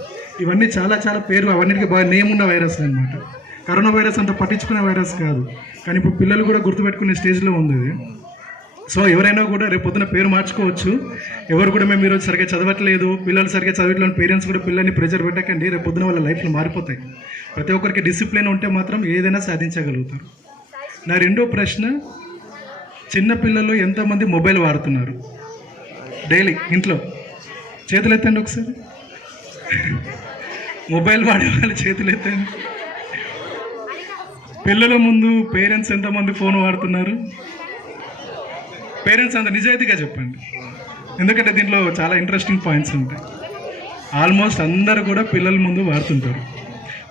ఇవన్నీ చాలా చాలా పేర్లు, అవన్నిటికీ బాగా నేమ్ ఉన్న వైరస్లు అనమాట. కరోనా వైరస్ అంత పట్టించుకునే వైరస్ కాదు, కానీ ఇప్పుడు పిల్లలు కూడా గుర్తుపెట్టుకునే స్టేజ్లో ఉంది. సో ఎవరైనా కూడా రేపు పొద్దున పేరు మార్చుకోవచ్చు. ఎవరు కూడా మేము ఈరోజు సరిగ్గా చదవట్లేదు, పిల్లలు సరిగ్గా చదవట్లేదు, పేరెంట్స్ కూడా పిల్లల్ని ప్రెజర్ పెట్టకండి. రేపు పొద్దున వాళ్ళ లైఫ్లో మారిపోతాయి. ప్రతి ఒక్కరికి డిసిప్లిన్ ఉంటే మాత్రం ఏదైనా సాధించగలుగుతారు. నా రెండో ప్రశ్న, చిన్నపిల్లలు ఎంతమంది మొబైల్ వాడుతున్నారు డైలీ ఇంట్లో? చేతులు ఎత్తండి ఒకసారి. మొబైల్ వాడే వాళ్ళు చేతులు ఎత్తండి. పిల్లల ముందు పేరెంట్స్ ఎంతమంది ఫోన్ వాడుతున్నారు? పేరెంట్స్ అంత నిజాయితీగా చెప్పండి, ఎందుకంటే దీంట్లో చాలా ఇంట్రెస్టింగ్ పాయింట్స్ ఉంటాయి. ఆల్మోస్ట్ అందరూ కూడా పిల్లల ముందు వాడుతుంటారు.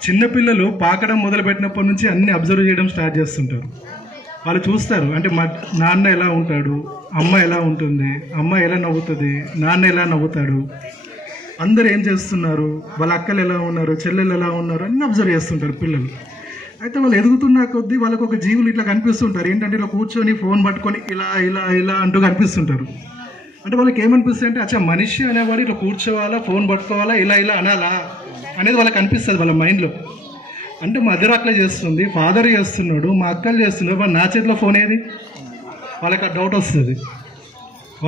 చిన్నపిల్లలు పాకడం మొదలుపెట్టినప్పటి నుంచి అన్ని అబ్జర్వ్ చేయడం స్టార్ట్ చేస్తుంటారు. వాళ్ళు చూస్తారు, అంటే మా నాన్న ఎలా ఉంటాడు, అమ్మ ఎలా ఉంటుంది, అమ్మ ఎలా నవ్వుతుంది, నాన్న ఎలా నవ్వుతాడు, అందరూ ఏం చేస్తున్నారు, వాళ్ళ అక్కలు ఎలా ఉన్నారు, చెల్లెలు ఎలా ఉన్నారు, అన్నీ అబ్జర్వ్ చేస్తుంటారు పిల్లలు. అయితే వాళ్ళు ఎదుగుతున్న కొద్దీ వాళ్ళకు ఒక జీవులు ఇట్లా కనిపిస్తుంటారు. ఏంటంటే ఇలా కూర్చొని ఫోన్ పట్టుకొని ఇలా ఇలా ఇలా అంటూ కనిపిస్తుంటారు. అంటే వాళ్ళకి ఏమనిపిస్తుంది అంటే, అచ్చా మనిషి అనేవాడు ఇట్లా కూర్చోవాలా, ఫోన్ పట్టుకోవాలా, ఇలా ఇలా అనాలా అనేది వాళ్ళకి అనిపిస్తుంది వాళ్ళ మైండ్లో. అంటే మదర్ అట్లా చేస్తుంది, ఫాదర్ చేస్తున్నాడు, మా అక్కలు చేస్తున్నారు, మరి నా చేతిలో ఫోన్ ఏది? వాళ్ళకి ఆ డౌట్ వస్తుంది.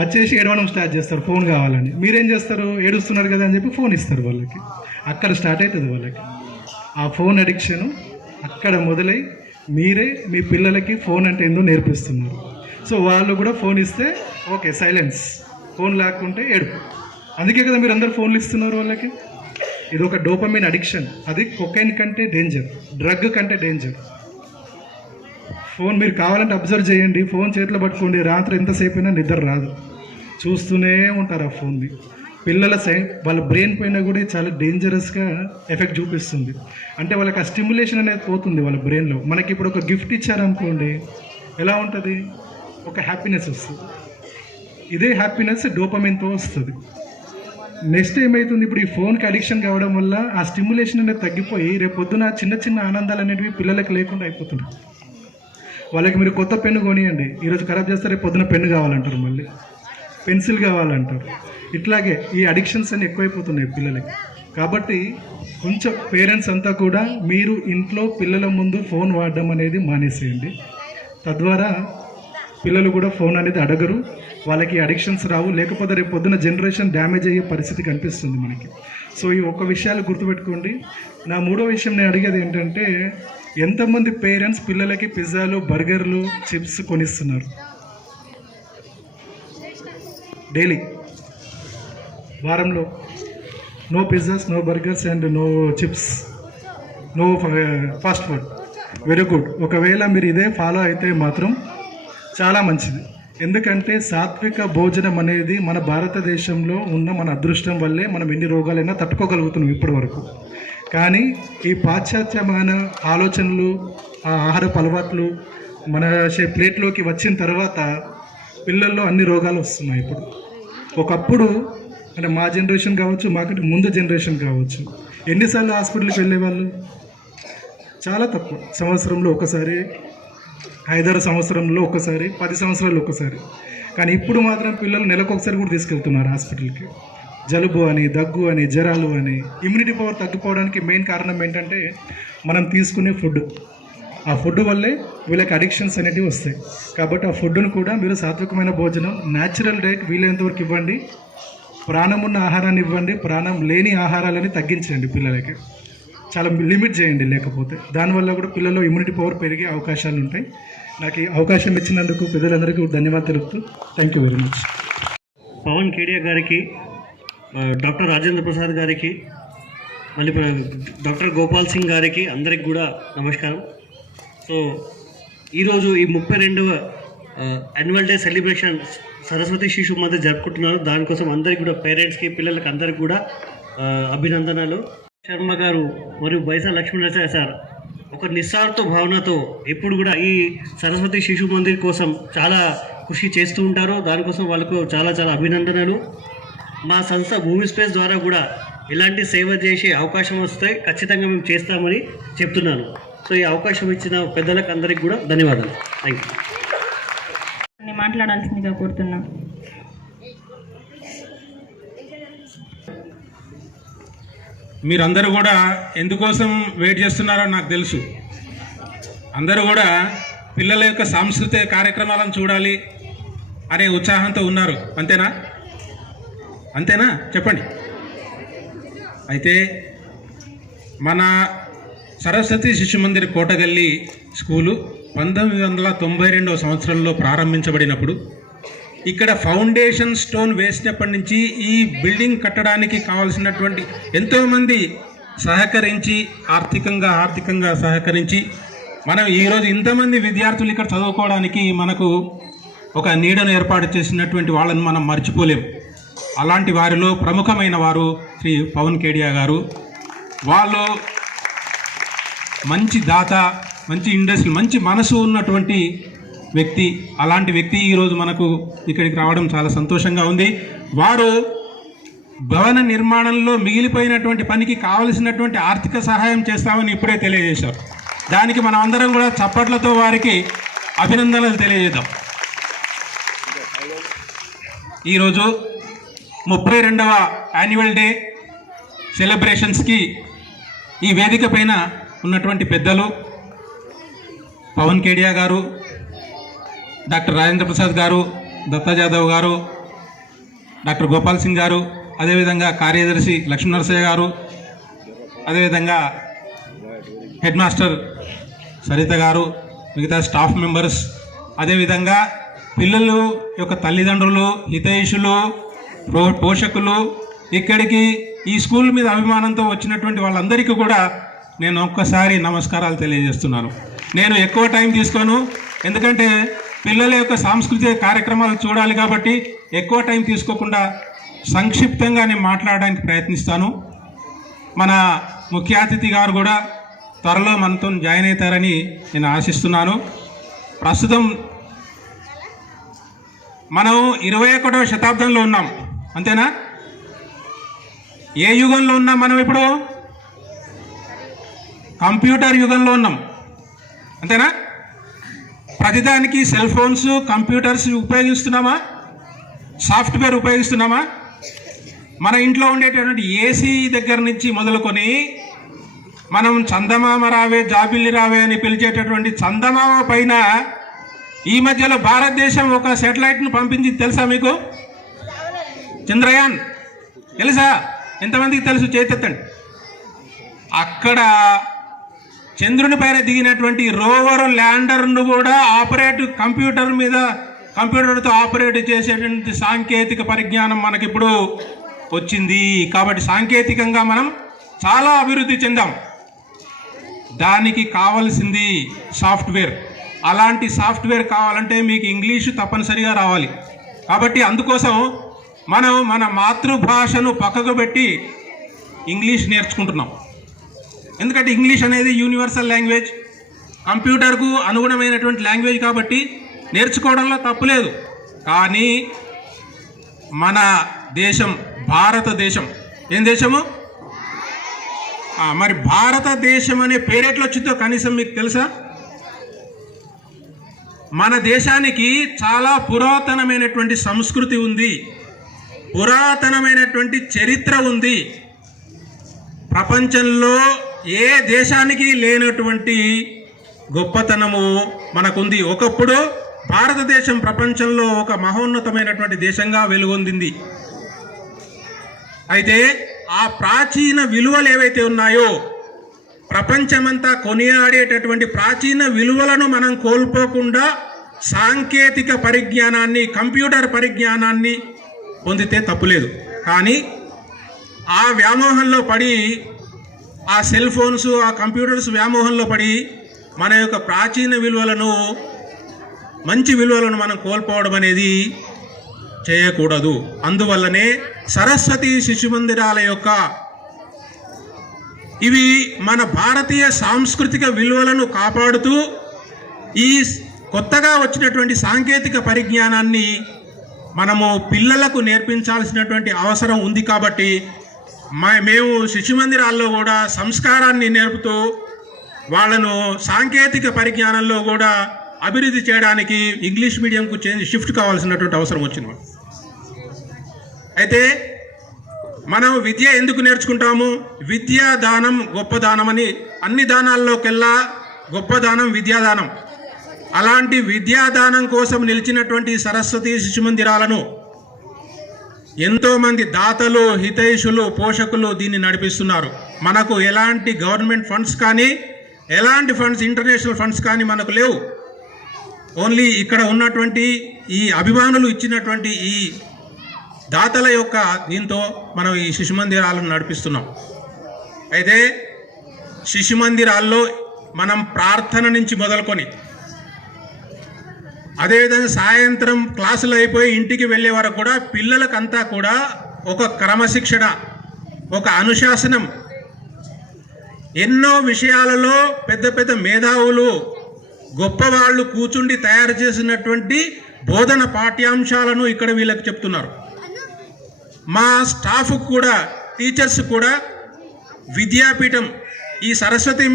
వచ్చేసి ఏడవడం స్టార్ట్ చేస్తారు ఫోన్ కావాలని. మీరేం చేస్తారు? ఏడుస్తున్నారు కదా అని చెప్పి ఫోన్ ఇస్తారు వాళ్ళకి. అక్కడ స్టార్ట్ అవుతుంది వాళ్ళకి ఆ ఫోన్ అడిక్షను. అక్కడ మొదలై మీరే మీ పిల్లలకి ఫోన్ అంటే ఏందో నేర్పిస్తున్నారు. సో వాళ్ళు కూడా ఫోన్ ఇస్తే ఓకే సైలెన్స్, ఫోన్ లేకుంటే ఏడుపు. అందుకే కదా మీరు అందరు ఫోన్లు ఇస్తున్నారు వాళ్ళకి. ఇది ఒక డోపమైన్ అడిక్షన్. అది కొకైన్ కంటే డేంజర్, డ్రగ్ కంటే డేంజర్. ఫోన్ మీరు కావాలంటే అబ్జర్వ్ చేయండి, ఫోన్ చేతిలో పట్టుకోండి, రాత్రి ఎంతసేపు అయినా నిద్ర రాదు, చూస్తూనే ఉంటారు ఆ ఫోన్ని. పిల్లల వాళ్ళ బ్రెయిన్ పైన కూడా చాలా డేంజరస్గా ఎఫెక్ట్ చూపిస్తుంది. అంటే వాళ్ళకి ఆ స్టిమ్యులేషన్ అనేది పోతుంది వాళ్ళ బ్రెయిన్లో. మనకి ఇప్పుడు ఒక గిఫ్ట్ ఇచ్చారనుకోండి, ఎలా ఉంటుంది? ఒక హ్యాపీనెస్ వస్తుంది. ఇదే హ్యాపీనెస్ డోపమైన్తో వస్తుంది. నెక్స్ట్ ఏమవుతుంది, ఇప్పుడు ఈ ఫోన్కి అడిక్షన్ కావడం వల్ల ఆ స్టిమ్యులేషన్ అనేది తగ్గిపోయి రేపు పొద్దున చిన్న చిన్న ఆనందాలు అనేటివి పిల్లలకి లేకుండా అయిపోతున్నాయి. వాళ్ళకి మీరు కొత్త పెన్ను కొనియండి, ఈరోజు ఖరాబ్ చేస్తే రేపు పొద్దున పెన్ను కావాలంటారు, మళ్ళీ పెన్సిల్ కావాలంటారు. ఇట్లాగే ఈ అడిక్షన్స్ అన్ని ఎక్కువైపోతున్నాయి పిల్లలకి. కాబట్టి కొంచెం పేరెంట్స్ అంతా కూడా మీరు ఇంట్లో పిల్లల ముందు ఫోన్ వాడడం అనేది మానేసేయండి. తద్వారా పిల్లలు కూడా ఫోన్ అనేది అడగరు, వాళ్ళకి అడిక్షన్స్ రావు. లేకపోతే రేపు పొద్దున జనరేషన్ డ్యామేజ్ అయ్యే పరిస్థితి కనిపిస్తుంది మనకి. సో ఈ ఒక్క విషయాలు గుర్తుపెట్టుకోండి. నా మూడో విషయం నేను అడిగేది ఏంటంటే, ఎంతమంది పేరెంట్స్ పిల్లలకి పిజ్జాలు, బర్గర్లు, చిప్స్ కొనిస్తున్నారు డైలీ? వారంలో no pizzas, no burgers and no chips, no fast food. Very good. ఒకవేళ మీరు ఇదే ఫాలో అయితే మాత్రం చాలా మంచిది. ఎందుకంటే సాత్విక భోజనం అనేది మన భారతదేశంలో ఉన్న మన అదృష్టం వల్లే మనం ఎన్ని రోగాలైనా తట్టుకోగలుగుతున్నాం ఇప్పటి వరకు. కానీ ఈ పాశ్చాత్యమైన ఆలోచనలు, ఆ ఆహారపు అలవాట్లు మన ప్లేట్లోకి వచ్చిన తర్వాత పిల్లల్లో అన్ని రోగాలు వస్తున్నాయి. ఇప్పుడు ఒకప్పుడు అంటే మా జనరేషన్ కావచ్చు, మాకంటే ముందు జనరేషన్ కావచ్చు, ఎన్నిసార్లు హాస్పిటల్కి వెళ్ళేవాళ్ళు? చాలా తక్కువ. సంవత్సరంలో ఒకసారి, 5-6 సంవత్సరంలో ఒకసారి, 10 సంవత్సరాలు ఒకసారి. కానీ ఇప్పుడు మాత్రం పిల్లలు నెలకు ఒకసారి కూడా తీసుకెళ్తున్నారు హాస్పిటల్కి. జలుబు అని, దగ్గు అని, జ్వరాలు అని. ఇమ్యూనిటీ పవర్ తగ్గిపోవడానికి మెయిన్ కారణం ఏంటంటే మనం తీసుకునే ఫుడ్. ఆ ఫుడ్ వల్లే వీళ్ళకి అడిక్షన్స్ అనేటివి వస్తాయి. కాబట్టి ఆ ఫుడ్ను కూడా మీరు సాత్వికమైన భోజనం, న్యాచురల్ డైట్ వీలైనంతవరకు ఇవ్వండి. ప్రాణం ఉన్న ఆహారాన్ని ఇవ్వండి, ప్రాణం లేని ఆహారాలని తగ్గించండి. పిల్లలకి చాలా లిమిట్ చేయండి. లేకపోతే దానివల్ల కూడా పిల్లల్లో ఇమ్యూనిటీ పవర్ పెరిగే అవకాశాలు ఉంటాయి. నాకు ఈ అవకాశం ఇచ్చినందుకు పెద్దలందరికీ ధన్యవాదాలు తెలుపుతూ thank you very much. Pavan కేడిఆర్ గారికి, డాక్టర్ రాజేంద్ర ప్రసాద్ గారికి, మళ్ళీ డాక్టర్ గోపాల్ సింగ్ గారికి అందరికి కూడా నమస్కారం. సో ఈరోజు ఈ 32వ యాన్యువల్ డే సెలబ్రేషన్ సరస్వతి శిశు మధ్య జరుపుకుంటున్నారు. దానికోసం అందరికీ కూడా, పేరెంట్స్కి, పిల్లలకి అందరికీ కూడా అభినందనలు. శర్మ గారు మరియు బైసా లక్ష్మీనరసింహ సార్ ఒక నిస్వార్థ భావనతో ఎప్పుడు కూడా ఈ సరస్వతి శిశు మందిర్ కోసం చాలా కృషి చేస్తూ ఉంటారు. దానికోసం వాళ్ళకు చాలా చాలా అభినందనలు. మా సంస్థ భూమి స్పేస్ ద్వారా కూడా ఇలాంటి సేవ చేసే అవకాశం వస్తే ఖచ్చితంగా మేము చేస్తామని చెప్తున్నాను. సో ఈ అవకాశం ఇచ్చిన పెద్దలకు అందరికీ కూడా ధన్యవాదాలు. Thank you. మాట్లాడాల్సిందిగా కోరుతున్నాం. మీరందరూ కూడా ఎందుకోసం వెయిట్ చేస్తున్నారో నాకు తెలుసు. అందరూ కూడా పిల్లల యొక్క సాంస్కృతిక కార్యక్రమాలను చూడాలి అనే ఉత్సాహంతో ఉన్నారు. అంతేనా? అంతేనా? చెప్పండి. అయితే మన సరస్వతి శిశు మందిర్ కోటగల్లి స్కూలు 1992వ సంవత్సరంలో ప్రారంభించబడినప్పుడు ఇక్కడ ఫౌండేషన్ స్టోన్ వేసినప్పటి నుంచి ఈ బిల్డింగ్ కట్టడానికి కావాల్సినటువంటి ఎంతోమంది సహకరించి, ఆర్థికంగా సహకరించి మనం ఈరోజు ఇంతమంది విద్యార్థులు ఇక్కడ చదువుకోవడానికి మనకు ఒక నీడను ఏర్పాటు చేసినటువంటి వాళ్ళని మనం మర్చిపోలేం. అలాంటి వారిలో ప్రముఖమైన వారు శ్రీ పవన్ కేడిఆర్ గారు. వాళ్ళు మంచి దాత, మంచి ఇండస్ట్రీ, మంచి మనసు ఉన్నటువంటి వ్యక్తి. అలాంటి వ్యక్తి ఈరోజు మనకు ఇక్కడికి రావడం చాలా సంతోషంగా ఉంది. వారు భవన నిర్మాణంలో మిగిలిపోయినటువంటి పనికి కావలసినటువంటి ఆర్థిక సహాయం చేస్తామని ఇప్పుడే తెలియజేశారు. దానికి మనం అందరం కూడా చప్పట్లతో వారికి అభినందనలు తెలియజేద్దాం. ఈరోజు 32వ యాన్యువల్ డే సెలబ్రేషన్స్కి ఈ వేదిక పైన ఉన్నటువంటి పెద్దలు పవన్ కేడిఆర్ గారు, డాక్టర్ రాజేంద్ర ప్రసాద్ గారు, దత్తా జాదవ్ గారు, డాక్టర్ గోపాల్ సింగ్ గారు, అదేవిధంగా కార్యదర్శి లక్ష్మీనరసయ్య గారు, అదేవిధంగా హెడ్ మాస్టర్ సరిత గారు, మిగతా స్టాఫ్ మెంబర్స్, అదేవిధంగా పిల్లలు యొక్క తల్లిదండ్రులు, హితైషులు, పోషకులు, ఇక్కడికి ఈ స్కూల్ మీద అభిమానంతో వచ్చినటువంటి వాళ్ళందరికీ కూడా నేను ఒక్కసారి నమస్కారాలు తెలియజేస్తున్నాను. నేను ఎక్కువ టైం తీసుకోను, ఎందుకంటే పిల్లల యొక్క సాంస్కృతిక కార్యక్రమాలు చూడాలి కాబట్టి ఎక్కువ టైం తీసుకోకుండా సంక్షిప్తంగా నేను మాట్లాడడానికి ప్రయత్నిస్తాను. మన ముఖ్య అతిథి గారు కూడా త్వరలో మనతో జాయిన్ అవుతారని నేను ఆశిస్తున్నాను. ప్రస్తుతం మనం 21వ శతాబ్దంలో ఉన్నాం, అంతేనా? ఏ యుగంలో ఉన్నాం మనం ఇప్పుడు? కంప్యూటర్ యుగంలో ఉన్నాం, అంతేనా? ప్రతిదానికి సెల్ ఫోన్స్, కంప్యూటర్స్ ఉపయోగిస్తున్నామా? సాఫ్ట్వేర్ ఉపయోగిస్తున్నామా? మన ఇంట్లో ఉండేటటువంటి ఏసీ దగ్గర నుంచి మొదలుకొని మనం చందమామ రావే, జాబిల్లి రావే అని పిలిచేటటువంటి చందమామ పైన ఈ మధ్యలో భారతదేశం ఒక శాటిలైట్ను పంపించింది, తెలుసా మీకు? చంద్రయాన్ తెలుసా? ఎంతమందికి తెలుసు? చేతెత్తండి. అక్కడ చంద్రుని పైన దిగినటువంటి రోవర్ ల్యాండర్ను కూడా కంప్యూటర్తో ఆపరేట్ చేసేటువంటి సాంకేతిక పరిజ్ఞానం మనకిప్పుడు వచ్చింది. కాబట్టి సాంకేతికంగా మనం చాలా అభివృద్ధి చెందాం. దానికి కావాల్సింది సాఫ్ట్వేర్. అలాంటి సాఫ్ట్వేర్ కావాలంటే మీకు ఇంగ్లీషు తప్పనిసరిగా రావాలి. కాబట్టి అందుకోసం మనం మన మాతృభాషను పక్కకు పెట్టి ఇంగ్లీష్ నేర్చుకుంటున్నాం. ఎందుకంటే ఇంగ్లీష్ అనేది యూనివర్సల్ లాంగ్వేజ్, కంప్యూటర్కు అనుగుణమైనటువంటి లాంగ్వేజ్ కాబట్టి నేర్చుకోవడంలో తప్పులేదు. కానీ మన దేశం భారతదేశం ఏం దేశము? మరి భారతదేశం అనే పేరెట్లు వచ్చిందో కనీసం మీకు తెలుసా? మన దేశానికి చాలా పురాతనమైనటువంటి సంస్కృతి ఉంది, పురాతనమైనటువంటి చరిత్ర ఉంది. ప్రపంచంలో ఏ దేశానికి లేనటువంటి గొప్పతనము మనకుంది. ఒకప్పుడు భారతదేశం ప్రపంచంలో ఒక మహోన్నతమైనటువంటి దేశంగా వెలుగొందింది. అయితే ఆ ప్రాచీన విలువలు ఏవైతే ఉన్నాయో, ప్రపంచమంతా కొనియాడేటటువంటి ప్రాచీన విలువలను మనం కోల్పోకుండా సాంకేతిక పరిజ్ఞానాన్ని, కంప్యూటర్ పరిజ్ఞానాన్ని పొందితే తప్పులేదు. కానీ ఆ వ్యామోహంలో పడి, ఆ సెల్ ఫోన్స్, ఆ కంప్యూటర్స్ వ్యామోహంలో పడి మన యొక్క ప్రాచీన విలువలను, మంచి విలువలను మనం కోల్పోవడం అనేది చేయకూడదు. అందువల్లనే సరస్వతి శిశు మందిరాల యొక్క ఇవి మన భారతీయ సాంస్కృతిక విలువలను కాపాడుతూ ఈ కొత్తగా వచ్చినటువంటి సాంకేతిక పరిజ్ఞానాన్ని మనము పిల్లలకు నేర్పించాల్సినటువంటి అవసరం ఉంది. కాబట్టి మేము శిశు మందిరాల్లో కూడా సంస్కారాన్ని నేర్పుతూ వాళ్ళను సాంకేతిక పరిజ్ఞానంలో కూడా అభివృద్ధి చేయడానికి ఇంగ్లీష్ మీడియంకు షిఫ్ట్ కావాల్సినటువంటి అవసరం వచ్చింది. అయితే మనం విద్య ఎందుకు నేర్చుకుంటాము? విద్యా దానం గొప్ప దానం అని. అన్ని దానాల్లోకెల్లా గొప్ప దానం విద్యాదానం. అలాంటి విద్యాదానం కోసం నిలిచినటువంటి సరస్వతి శిశు మందిరాలను ఎంతోమంది దాతలు, హితైషులు, పోషకులు దీన్ని నడిపిస్తున్నారు. మనకు ఎలాంటి గవర్నమెంట్ ఫండ్స్ కానీ, ఎలాంటి ఫండ్స్, ఇంటర్నేషనల్ ఫండ్స్ కానీ మనకు లేవు. ఓన్లీ ఇక్కడ ఉన్నటువంటి ఈ అభిమానులు ఇచ్చినటువంటి ఈ దాతల యొక్క దీంతో మనం ఈ శిశు మందిరాలను నడిపిస్తున్నాం. అయితే శిశు మందిరాల్లో మనం ప్రార్థన నుంచి మొదలుకొని, అదేవిధంగా సాయంత్రం క్లాసులు అయిపోయి ఇంటికి వెళ్ళే వరకు కూడా పిల్లలకంతా కూడా ఒక క్రమశిక్షణ, ఒక అనుశాసనం, ఎన్నో విషయాలలో పెద్ద పెద్ద మేధావులు, గొప్పవాళ్ళు కూర్చుండి తయారు చేసినటువంటి బోధన పాఠ్యాంశాలను ఇక్కడ వీళ్ళకి చెప్తున్నారు. మా స్టాఫ్ కూడా, టీచర్స్ కూడా విద్యాపీఠం, ఈ సరస్వతి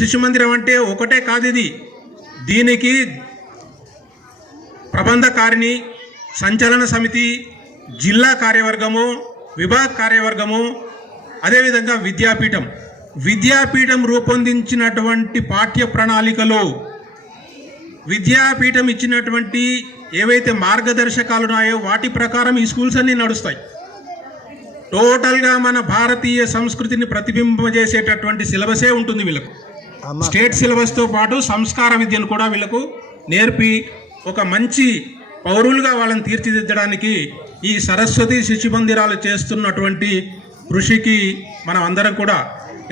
శిశు మందిరం అంటే ఒకటే కాదు ఇది. దీనికి ప్రబంధకారిణి, సంచలన సమితి, జిల్లా కార్యవర్గము, విభాగ కార్యవర్గము, అదేవిధంగా విద్యాపీఠం రూపొందించినటువంటి పాఠ్య ప్రణాళికలు, విద్యాపీఠం ఇచ్చినటువంటి ఏవైతే మార్గదర్శకాలు ఉన్నాయో వాటి ప్రకారం ఈ స్కూల్స్ అన్నీ నడుస్తాయి. టోటల్గా మన భారతీయ సంస్కృతిని ప్రతిబింబజేసేటటువంటి సిలబసే ఉంటుంది వీళ్ళకు. స్టేట్ సిలబస్తో పాటు సంస్కార విద్యను కూడా వీళ్ళకు నేర్పి ఒక మంచి పౌరులుగా వాళ్ళని తీర్చిదిద్దడానికి ఈ సరస్వతి శిశు మందిరాలు చేస్తున్నటువంటి కృషికి మనం అందరం కూడా,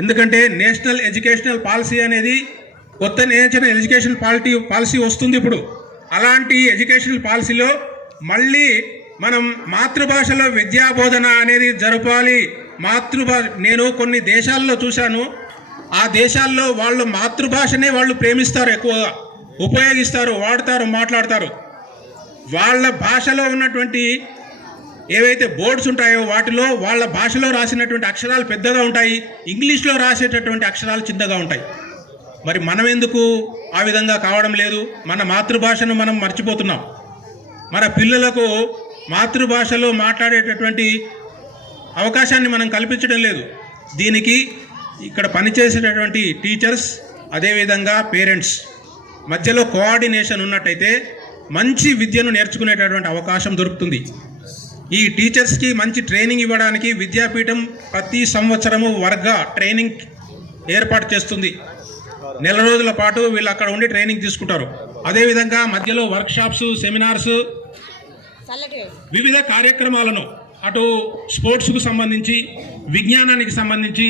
ఎందుకంటే నేషనల్ ఎడ్యుకేషనల్ పాలసీ అనేది కొత్త నేషనల్ ఎడ్యుకేషన్ పాలసీ వస్తుంది ఇప్పుడు. అలాంటి ఎడ్యుకేషనల్ పాలసీలో మళ్ళీ మనం మాతృభాషలో విద్యాబోధన అనేది జరపాలి. నేను కొన్ని దేశాల్లో చూశాను, ఆ దేశాల్లో వాళ్ళు మాతృభాషనే వాళ్ళు ప్రేమిస్తారు, ఎక్కువగా ఉపయోగిస్తారు, వాడతారు, మాట్లాడతారు. వాళ్ళ భాషలో ఉన్నటువంటి ఏవైతే బోర్డ్స్ ఉంటాయో వాటిలో వాళ్ళ భాషలో రాసినటువంటి అక్షరాలు పెద్దగా ఉంటాయి, ఇంగ్లీష్లో రాసేటటువంటి అక్షరాలు చిన్నగా ఉంటాయి. మరి మనం ఎందుకు ఆ విధంగా కావడం లేదు? మన మాతృభాషను మనం మర్చిపోతున్నాం. మన పిల్లలకు మాతృభాషలో మాట్లాడేటటువంటి అవకాశాన్ని మనం కల్పించడం లేదు. దీనికి ఇక్కడ పనిచేసేటటువంటి టీచర్స్, అదేవిధంగా పేరెంట్స్ మధ్యలో కోఆర్డినేషన్ ఉన్నట్టయితే మంచి విద్యను నేర్చుకునేటటువంటి అవకాశం దొరుకుతుంది. ఈ టీచర్స్కి మంచి ట్రైనింగ్ ఇవ్వడానికి విద్యాపీఠం ప్రతి సంవత్సరము వర్గ ట్రైనింగ్ ఏర్పాటు చేస్తుంది. నెల రోజుల పాటు వీళ్ళు అక్కడ ఉండి ట్రైనింగ్ తీసుకుంటారు. అదేవిధంగా మధ్యలో వర్క్షాప్స్, సెమినార్స్, వివిధ కార్యక్రమాలను అటు స్పోర్ట్స్కు సంబంధించి, విజ్ఞానానికి సంబంధించి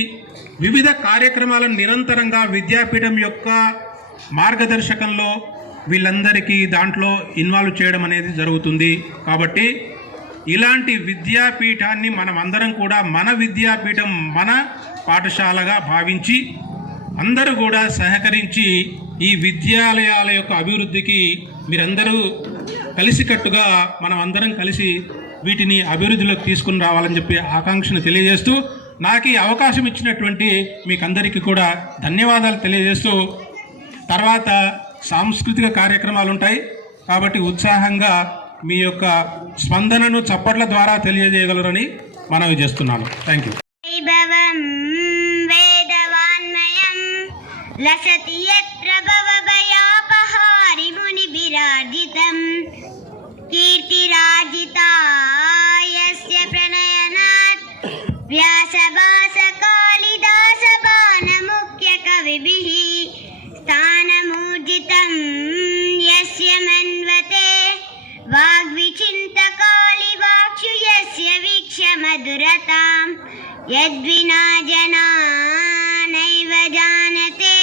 వివిధ కార్యక్రమాలను నిరంతరంగా విద్యాపీఠం యొక్క మార్గదర్శకంలో వీళ్ళందరికీ దాంట్లో ఇన్వాల్వ్ చేయడం అనేది జరుగుతుంది. కాబట్టి ఇలాంటి విద్యాపీఠాన్ని మనం అందరం కూడా మన విద్యాపీఠం, మన పాఠశాలగా భావించి అందరూ కూడా సహకరించి ఈ విద్యాలయాల యొక్క అభివృద్ధికి మీరందరూ కలిసికట్టుగా మనం అందరం కలిసి వీటిని అభివృద్ధిలోకి తీసుకుని రావాలని చెప్పి ఆకాంక్షను తెలియజేస్తూ, నాకు ఈ అవకాశం ఇచ్చినటువంటి మీకందరికీ కూడా ధన్యవాదాలు తెలియజేస్తూ, తర్వాత సాంస్కృతిక కార్యక్రమాలు ఉంటాయి కాబట్టి ఉత్సాహంగా మీ యొక్క స్పందనను చప్పట్ల ద్వారా తెలియజేయగలరని మనవి చేస్తున్నాను. Thank you. లసతి యత్ర భవభయాపహారి ముని విరాజితం కీర్తిరాజితాయస్య ప్రణయనాత్ వ్యాసభాస కాళిదాస బాణ ముఖ్య కవిభిః స్థానమూర్జితం యస్య మన్వతే వాగ్విచింతకాళి వాక్షు యస్య వీక్ష్య మధురతాం యద్వినా జనా నైవ జానతే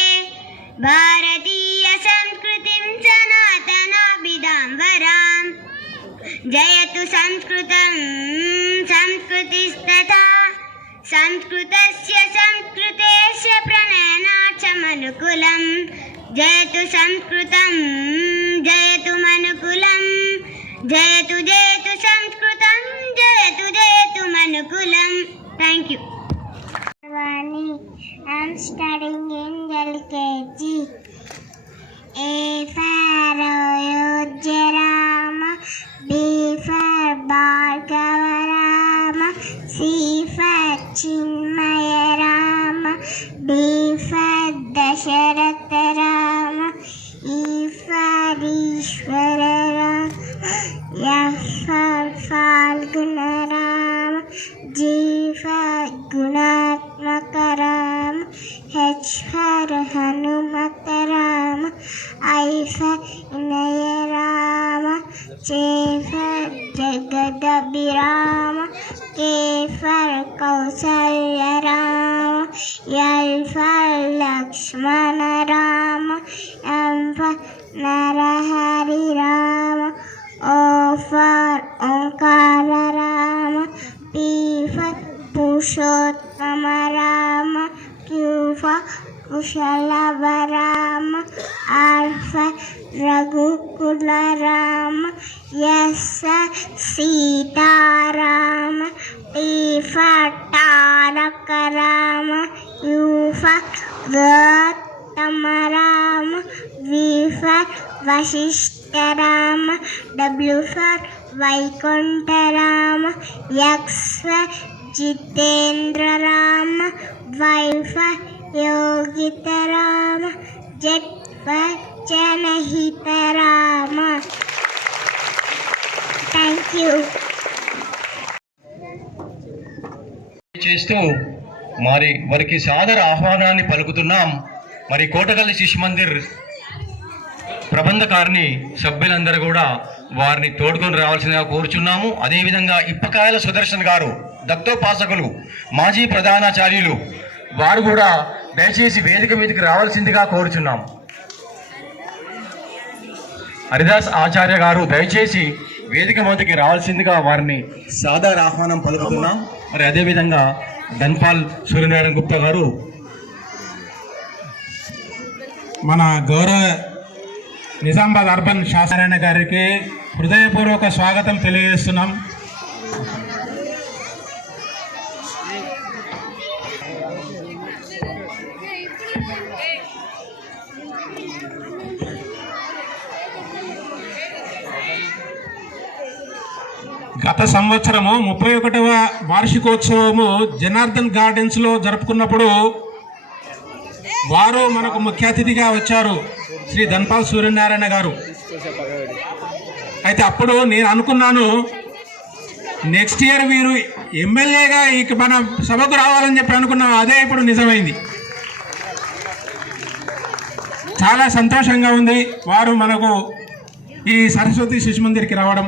భారతీయ సంస్కృతిం సనాతనాభిదాంబరాం జయతు సంస్కృతం సంస్కృతిస్తథా సంస్కృతస్య సంస్కృతేస్య ప్రణయనార్థమనుకూలం జయతు సంస్కృతం జయతు మనుకులం జయతు జయతు సంస్కృతం జయతు జయతు మనుకులం. Thank you. I'm studying in LKG. A for Ayodhyarama, B for Bhargavarama, C for Chinmayarama, D for Dasharatharama, E for Ishwararama, F for Falgunarama, G for Gunatmakarama, H for Hanumatarama, I for Inayarama, J for Jagadabhirama, K for Kausalyarama, L for Lakshmanarama, M for Narahari Rama, O for Omkararama, P for Purushottama Rama, Q for Kushalabharama, R for Raghukula Rama, S for Sita-Rama, T for Taraka Rama, U for Gautama Rama, V for Vasishtha Rama, W for Vaikuntha Rama, X for Jitendra Rama, Y for Yogita Rama, Z for Janahita Rama. Thank you. చేస్తూ మరి వారికి సాదర ఆహ్వానాన్ని పలుకుతున్నాం. మరి కోటగల్లి శిశు మందిర్ ప్రబంధకారిణి సభ్యులందరూ కూడా వారిని తోడుకొని రావాల్సిందిగా కోరుచున్నాము. అదేవిధంగా ఇప్పకాయల సుదర్శన్ గారు దత్తోపాసకులు, మాజీ ప్రధానాచార్యులు, వారు కూడా దయచేసి వేదిక మీదకి రావాల్సిందిగా కోరుచున్నాం. హరిదాస్ ఆచార్య గారు దయచేసి వేదిక మీదకి రావాల్సిందిగా వారిని సాదర ఆహ్వానం పలుకుతున్నాం. మరి అదేవిధంగా ధన్పాల్ సూర్యనారాయణ గుప్తా గారు, మన గౌరవ నిజామాబాద్ అర్బన్ శాసనారాయణ గారికి హృదయపూర్వక స్వాగతం తెలియజేస్తున్నాం. గత సంవత్సరము 31వ వార్షికోత్సవము జనార్దన్ గార్డెన్స్లో జరుపుకున్నప్పుడు వారు మనకు ముఖ్య అతిథిగా వచ్చారు, శ్రీ ధన్పాల్ సూర్యనారాయణ గారు. అయితే అప్పుడు నేను అనుకున్నాను, నెక్స్ట్ ఇయర్ వీరు ఎమ్మెల్యేగా ఇక మన సభకు రావాలని చెప్పి అనుకున్నాం. అదే ఇప్పుడు నిజమైంది. చాలా సంతోషంగా ఉంది వారు మనకు ఈ సరస్వతి శిశు మందిర్కి రావడం.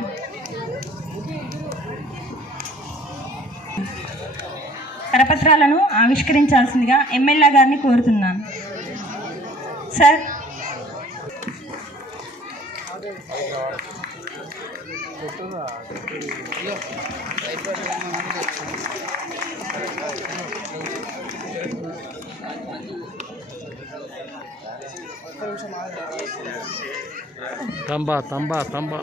కరపత్రాలను ఆవిష్కరించాల్సిందిగా ఎమ్మెల్యే గారిని కోరుతున్నాను. సార్. తంబా తంబా తంబా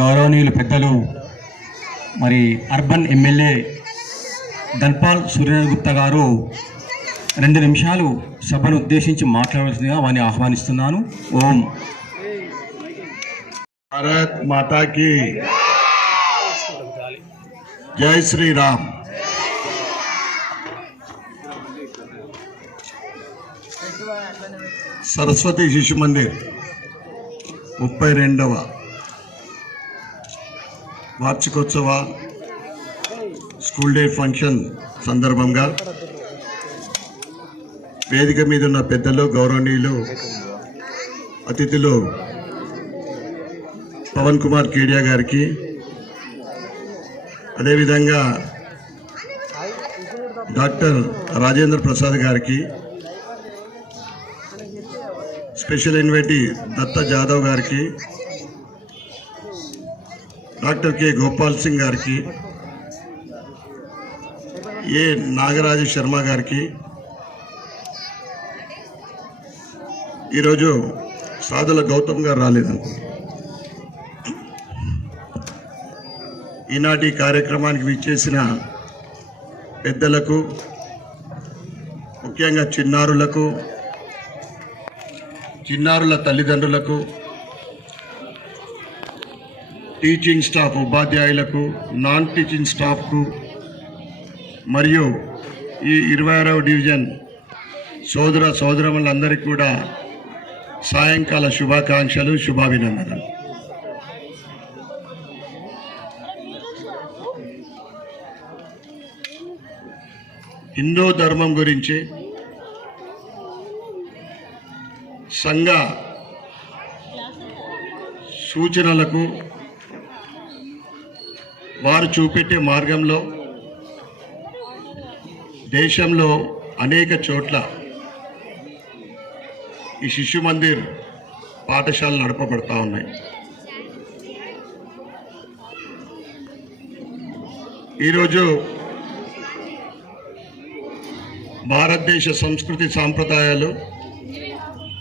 గౌరవనీయులు పెద్దలు మరి అర్బన్ ఎమ్మెల్యే ధన్పాల్ సూర్యగుప్తా గారు 2 నిమిషాలు సభను ఉద్దేశించి మాట్లాడవలసిందిగా వారిని ఆహ్వానిస్తున్నాను. ఓం. भारत माता की जय श्री राम. సరస్వతి శిశు మందిర్ 32వ వార్షికోత్సవ స్కూల్ డే ఫంక్షన్ సందర్భంగా వేదిక మీద ఉన్న పెద్దలు, గౌరవనీయులు, అతిథులు పవన్ కుమార్ కేడియా గారికి, అదేవిధంగా డాక్టర్ రాజేంద్ర ప్రసాద్ గారికి, స్పెషల్ ఇన్వైటీ దత్తా జాదవ్ గారికి, డాక్టర్ కె గోపాల్ సింగ్ గారికి, ఏ నాగరాజ శర్మ గారికి, ఈరోజు సాధుల గౌతమ్ గారు రాలేదనుకో, ఈనాటి కార్యక్రమానికి విచ్చేసిన పెద్దలకు, ముఖ్యంగా చిన్నారులకు, చిన్నారుల తల్లిదండ్రులకు, టీచింగ్ స్టాఫ్ ఉపాధ్యాయులకు, నాన్ టీచింగ్ స్టాఫ్కు మరియు ఈ 26వ డివిజన్ సోదర సోదరములందరికీ కూడా సాయంకాల శుభాకాంక్షలు, శుభాభినందనలు. హిందూ ధర్మం గురించి, సంఘ సూచనలకు, వారు చూపెట్టే మార్గంలో దేశంలో అనేక చోట్ల ఈ శిశు మందిర్ పాఠశాలలు నడపబడతా ఉన్నాయి. ఈరోజు భారతదేశ సంస్కృతి సాంప్రదాయాలు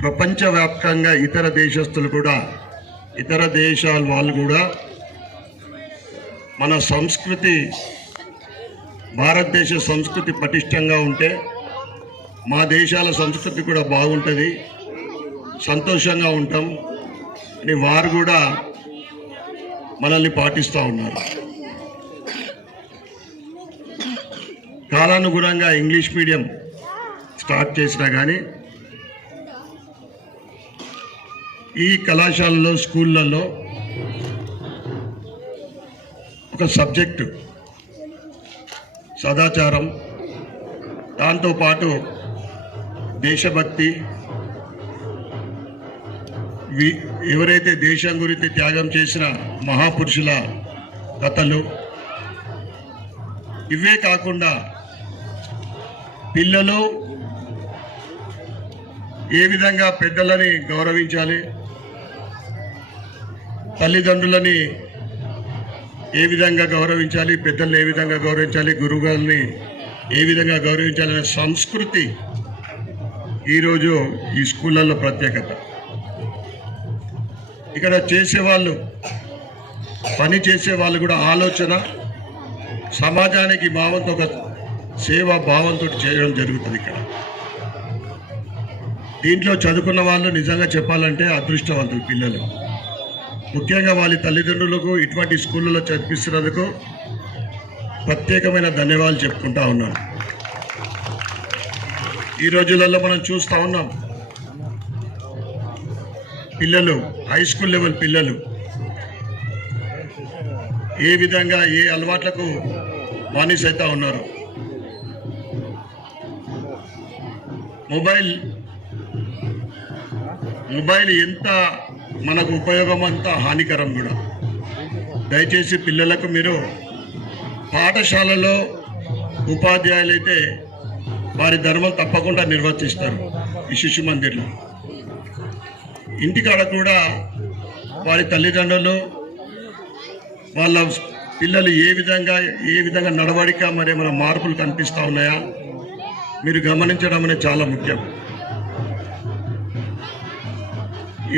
ప్రపంచవ్యాప్తంగా ఇతర దేశస్తులు కూడా, ఇతర దేశాల వాళ్ళు కూడా మన సంస్కృతి, భారతదేశ సంస్కృతి పటిష్టంగా ఉంటే మా దేశాల సంస్కృతి కూడా బాగుంటుంది, సంతోషంగా ఉంటాం అని వారు కూడా మనల్ని పాటిస్తూ ఉన్నారు. కాలానుగుణంగా ఇంగ్లీష్ మీడియం స్టార్ట్ చేసినా కానీ ఈ కళాశాలలో, స్కూళ్ళల్లో ఒక సబ్జెక్టు సదాచారం, దాంతోపాటు దేశభక్తి, ఎవరైతే దేశం గురించి త్యాగం చేసిన మహాపురుషుల కథలు, ఇవే కాకుండా పిల్లలు ఏ విధంగా పెద్దలని గౌరవించాలి, తల్లిదండ్రులని ఏ విధంగా గౌరవించాలి, పెద్దల్ని ఏ విధంగా గౌరవించాలి, గురువుగారిని ఏ విధంగా గౌరవించాలనే సంస్కృతి ఈరోజు ఈ స్కూళ్ళల్లో ప్రత్యేకత. ఇక్కడ చేసేవాళ్ళు, పని చేసేవాళ్ళు కూడా ఆలోచన సమాజానికి భావంతో, ఒక సేవా భావంతో చేయడం జరుగుతుంది ఇక్కడ. దీంట్లో చదువుకున్న వాళ్ళు నిజంగా చెప్పాలంటే అదృష్టవంతులు పిల్లలు. ముఖ్యంగా వాళ్ళ తల్లిదండ్రులకు ఇటువంటి స్కూళ్ళలో చదివిస్తున్నందుకు ప్రత్యేకమైన ధన్యవాదాలు చెప్పుకుంటా ఉన్నాను. ఈ రోజులలో మనం చూస్తూ ఉన్నాం, పిల్లలు హై స్కూల్ లెవెల్ పిల్లలు ఏ విధంగా ఏ అలవాట్లకు బానిసైతా ఉన్నారు. మొబైల్ ఎంత మనకు ఉపయోగం అంత హానికరం కూడా. దయచేసి పిల్లలకు మీరు పాఠశాలలో ఉపాధ్యాయులైతే వారి ధర్మం తప్పకుండా నిర్వర్తిస్తారు. ఈ శిశు మందిర్లో ఇంటికాడ కూడా వారి తల్లిదండ్రులు వాళ్ళ పిల్లలు ఏ విధంగా నడవడిక మరి మన మార్పులు కనిపిస్తూ ఉన్నాయా మీరు గమనించడం అనేది చాలా ముఖ్యం.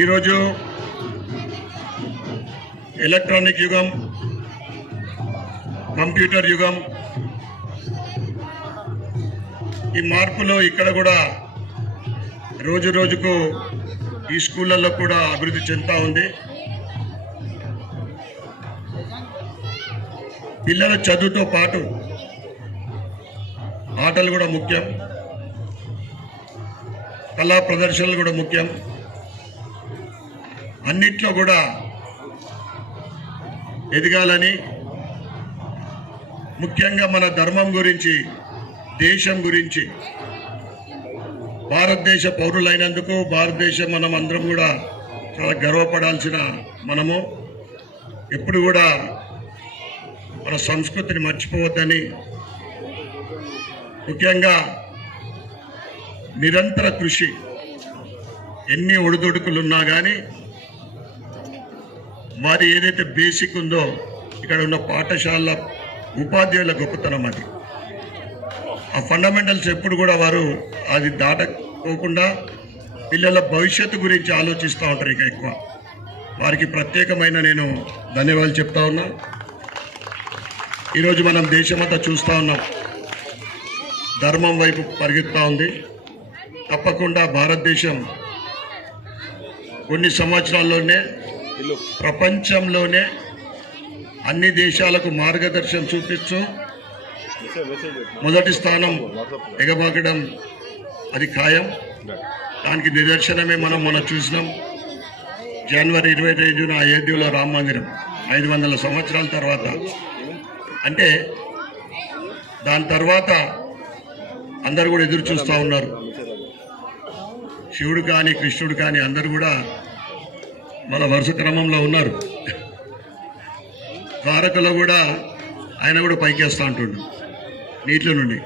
ఈరోజు ఎలక్ట్రానిక్ యుగం, కంప్యూటర్ యుగం, ఈ మార్పులో ఇక్కడ కూడా రోజు రోజుకు ఈ స్కూళ్ళల్లో కూడా అభివృద్ధి చెందుతూ ఉంది. పిల్లల చదువుతో పాటు ఆటలు కూడా ముఖ్యం, కళా ప్రదర్శనలు కూడా ముఖ్యం. అన్నిట్లో కూడా ఎదగాలని, ముఖ్యంగా మన ధర్మం గురించి, దేశం గురించి, భారతదేశ పౌరులైనందుకు భారతదేశం మనం అందరం కూడా చాలా గర్వపడాల్సిన మనము ఎప్పుడు కూడా మన సంస్కృతిని మర్చిపోవద్దని, ముఖ్యంగా నిరంతర కృషి, ఎన్ని ఒడిదుడుకులున్నా కానీ వారి ఏదైతే బేసిక్ ఉందో ఇక్కడ ఉన్న పాఠశాల ఉపాధ్యాయుల గొప్పతనం అది. ఆ ఫండమెంటల్స్ ఎప్పుడు కూడా వారు అది దాటకోకుండా పిల్లల భవిష్యత్తు గురించి ఆలోచిస్తూ ఉంటారు. ఇక ఎక్కువ వారికి ప్రత్యేకమైన నేను ధన్యవాదాలు చెప్తా ఉన్నా. ఈరోజు మనం దేశమంతా చూస్తూ ఉన్నాం, ధర్మం వైపు పరిగెత్తుతూ ఉంది. తప్పకుండా భారతదేశం కొన్ని సంవత్సరాల్లోనే ప్రపంచంలోనే అన్ని దేశాలకు మార్గదర్శనం చూపిస్తూ మొదటి స్థానం ఎగబాకడం అది ఖాయం. దానికి నిదర్శనమే మనం చూసినాం. జనవరి 25న అయోధ్యలో రామ మందిరం 500 సంవత్సరాల తర్వాత. అంటే దాని తర్వాత అందరు కూడా ఎదురు చూస్తూ ఉన్నారు. శివుడు కానీ కృష్ణుడు కానీ అందరు కూడా మన వరుస క్రమంలో ఉన్నారు. ద్వారకలో కూడా ఆయన కూడా పైకేస్తూ ఉంటుండు నీటిలో నుండి.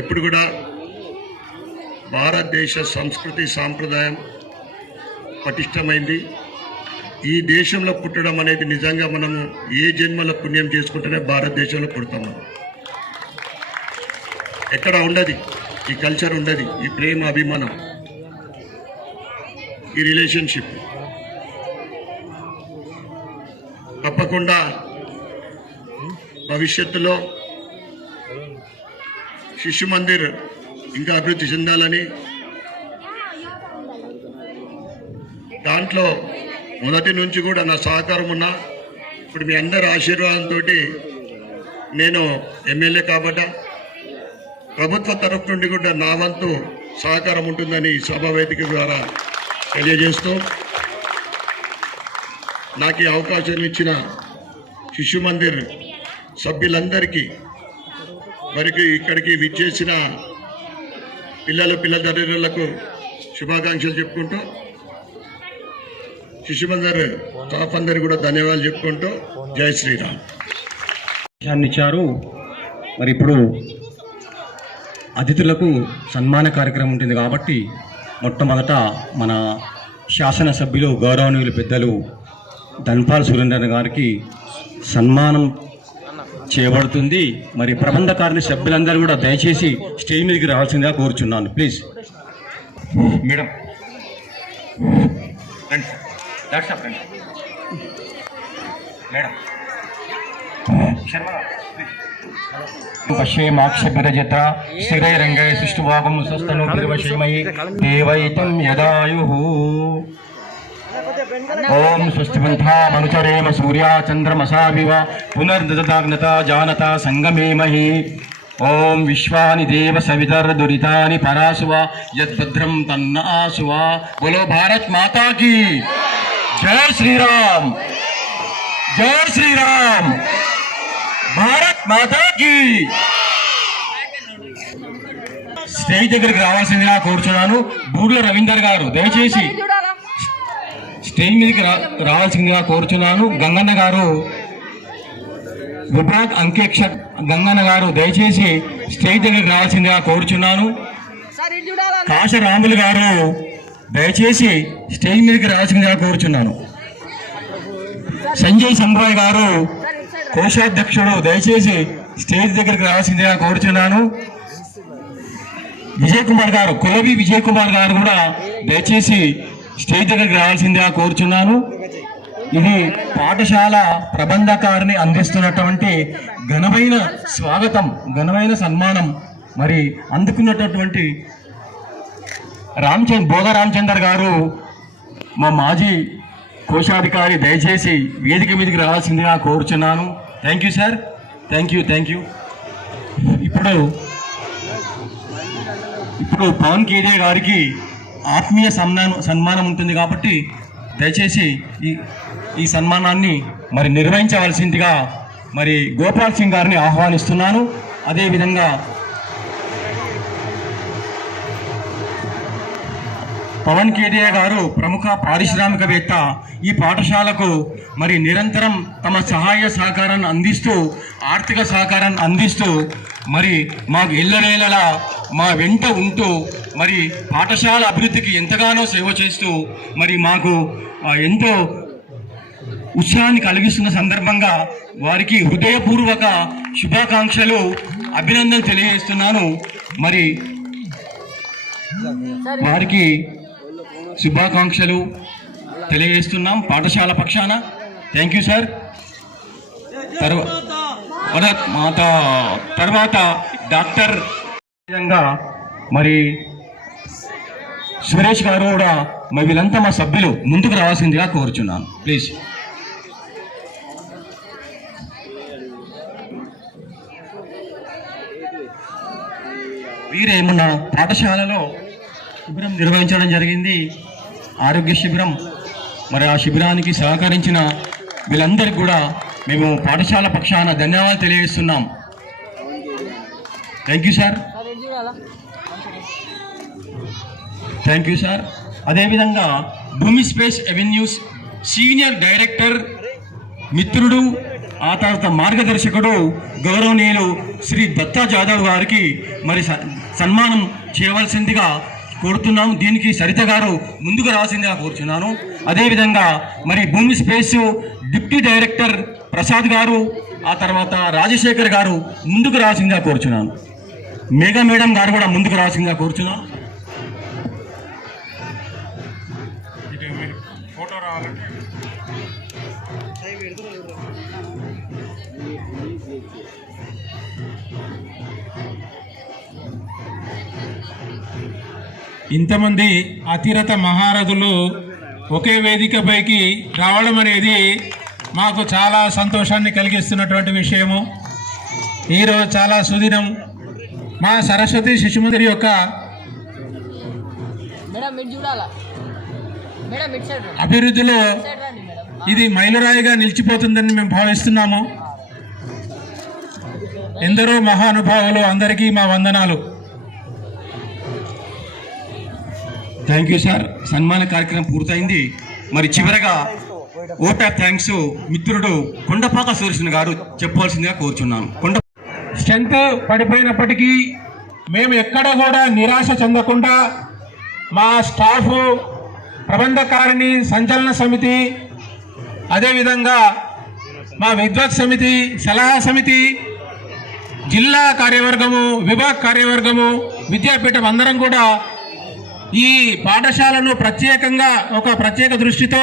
ఎప్పుడు కూడా భారతదేశ సంస్కృతి సాంప్రదాయం పటిష్టమైంది. ఈ దేశంలో పుట్టడం అనేది నిజంగా మనము ఏ జన్మలో పుణ్యం చేసుకుంటేనే భారతదేశంలో పుడతాం. మనం ఎక్కడ ఉండదు ఈ కల్చర్, ఉండదు ఈ ప్రేమ, అభిమానం, ఈ రిలేషన్షిప్. తప్పకుండా భవిష్యత్తులో శిశు మందిర్ ఇంకా అభివృద్ధి చెందాలని, దాంట్లో మొదటి నుంచి కూడా నా సహకారం ఉన్నా. ఇప్పుడు మీ అందరి ఆశీర్వాదంతో నేను ఎమ్మెల్యే కాబట్టి ప్రభుత్వ తరఫు నుండి కూడా నా వంతు సహకారం ఉంటుందని సభా వేదిక ద్వారా తెలియజేస్తూ, నాకు ఈ అవకాశం ఇచ్చిన శిశు మందిర్ సభ్యులందరికీ, మరికి ఇక్కడికి విచ్చేసిన పిల్లల తల్లిదండ్రులకు శుభాకాంక్షలు చెప్పుకుంటూ శిశుమందర్ స్టాఫ్ అందరికి కూడా ధన్యవాదాలు చెప్పుకుంటూ జై శ్రీరామ్ ఇచ్చారు. మరి ఇప్పుడు అతిథులకు సన్మాన కార్యక్రమం ఉంటుంది కాబట్టి మొట్టమొదట మన శాసనసభ్యులు గౌరవనీయులు పెద్దలు ధన్పాల్ సురేంద్ర గారికి సన్మానం చేయబడుతుంది. మరి ప్రబంధకారుని సభ్యులందరూ కూడా దయచేసి స్టేజ్ మీదకి రావాల్సిందిగా కోరుచున్నాను. ప్లీజ్ మేడం మేడం పశ్యేమాక్షరజత స్థిరైరంగై సృష్టిభాగం స్వస్థను నిర్వశమయి దేవైతం యదాయు. ఓం స్వస్తిమంతా మనుచరేమ సూర్యా చంద్రమసావివ పునర్దదాగ్నత జానత సంగమేమహి. ఓం విశ్వాని దేవ సవితర్ దురితాని పరాసువ యద్భద్రం తన్నాసువ. బోలో భారత్ మాతా కీ జై శ్రీరామ్, జై శ్రీరామ్, భారత్ మాతా కీ. స్టేజ్ దగ్గరికి రావాల్సిందిగా కోరుచున్నాను. బూర్ల రవీందర్ గారు దయచేసి స్టేజ్ మీదకి రావాల్సిందిగా కోరుచున్నాను. గంగన్న గారు విభాగ్ అంకేక్ష గంగన్న గారు దయచేసి స్టేజ్ దగ్గరికి రావాల్సిందిగా కోరుచున్నాను. కాశ రాములు గారు దయచేసి స్టేజ్ మీదకి రావాల్సిందిగా కోరుచున్నాను. సంజయ్ సంభాయ్ గారు కోశాధ్యక్షుడు దయచేసి స్టేజ్ దగ్గరికి రావాల్సిందిగా కోరుచున్నాను. విజయ్ కుమార్ గారు కులవి విజయ్ కుమార్ గారు కూడా దయచేసి స్టేజ్ దగ్గరికి రావాల్సిందిగా కోరుచున్నాను. ఇది పాఠశాల ప్రబంధకారిని అందిస్తున్నటువంటి ఘనమైన స్వాగతం, ఘనమైన సన్మానం. మరి అందుకున్నటువంటి భోగ రామచందర్ గారు మా మాజీ కోశాధికారి దయచేసి వేదిక మీదకి రావాల్సిందిగా కోరుచున్నాను. Thank you sir, thank you. ఇప్పుడు పవన్ కేదే గారికి ఆత్మీయ సన్మానం ఉంటుంది కాబట్టి దయచేసి ఈ సన్మానాన్ని మరి నిర్వహించవలసిందిగా మరి గోపాల్ సింగ్ గారిని ఆహ్వానిస్తున్నాను. అదేవిధంగా పవన్ కేదే గారు ప్రముఖ పారిశ్రామికవేత్త. ఈ పాఠశాలకు మరి నిరంతరం తమ సహాయ సహకారాన్ని అందిస్తూ, ఆర్థిక సహకారాన్ని అందిస్తూ మరి మాకు ఎల్లవేళలా మా వెంట ఉంటూ మరి పాఠశాల అభివృద్ధికి ఎంతగానో సేవ చేస్తూ మరి మాకు ఎంతో ఉత్సాహాన్ని కలిగిస్తున్న సందర్భంగా వారికి హృదయపూర్వక శుభాకాంక్షలు, అభినందనలు తెలియజేస్తున్నాను. మరి వారికి శుభాకాంక్షలు తెలియజేస్తున్నాం పాఠశాల పక్షాన. Thank you sir. తర్వాత డాక్టర్ విధంగా మరి సురేష్ గారు కూడా మరి వీళ్ళంతా మా సభ్యులు ముందుకు రావాల్సిందిగా కోరుచున్నాను. ప్లీజ్. వీరేమన్నా పాఠశాలలో శిబిరం నిర్వహించడం జరిగింది, ఆరోగ్య శిబిరం. మరి ఆ శిబిరానికి సహకరించిన వీళ్ళందరికీ కూడా మేము పాఠశాల పక్షాన ధన్యవాదాలు తెలియజేస్తున్నాం. Thank you sir, thank you sir. అదేవిధంగా భూమి స్పేస్ అవెన్యూస్ సీనియర్ డైరెక్టర్ మిత్రుడు, ఆ తర్వాత మార్గదర్శకుడు గౌరవనీయులు శ్రీ దత్తా జాదవ్ గారికి మరి సన్మానం చేయవలసిందిగా కోరుతున్నాము. దీనికి సరిత గారు ముందుకు రావాల్సిందిగా కోరుతున్నాను. అదేవిధంగా మరి భూమి స్పేస్ డిప్యూటీ డైరెక్టర్ ప్రసాద్ గారు, ఆ తర్వాత రాజశేఖర్ గారు ముందుకు రావాల్సిందిగా కోరుచున్నాను. మేఘా మేడం గారు కూడా ముందుకు రావాల్సిందిగా కోరుచున్నాను. ఫోటో రావాలంటే ఇంతమంది అతిరథ మహారథులు ఒకే వేదికపైకి రావడం అనేది మాకు చాలా సంతోషాన్ని కలిగిస్తున్నటువంటి విషయము. ఈరోజు చాలా సుదినం. మా సరస్వతి శిశుమందిర్ యొక్క అభివృద్ధిలో ఇది మైలురాయిగా నిలిచిపోతుందని మేము భావిస్తున్నాము. ఎందరో మహానుభావులు, అందరికీ మా వందనాలు. Thank you sir. సన్మాన కార్యక్రమం పూర్తయింది. మరి చివరగా ఓట్ ఆఫ్ థ్యాంక్స్ మిత్రుడు కొండపాక సురేషన్ గారు చెప్పవలసిందిగా కోరుచున్నాను. స్ట్రెంత్ పడిపోయినప్పటికీ మేము ఎక్కడ కూడా నిరాశ చెందకుండా మా స్టాఫ్, ప్రబంధకారిణి, సంచలన సమితి, అదేవిధంగా మా విద్వత్ సమితి, సలహా సమితి, జిల్లా కార్యవర్గము, విభాగ కార్యవర్గము, విద్యాపీఠం అందరం కూడా ఈ పాఠశాలను ప్రత్యేకంగా ఒక ప్రత్యేక దృష్టితో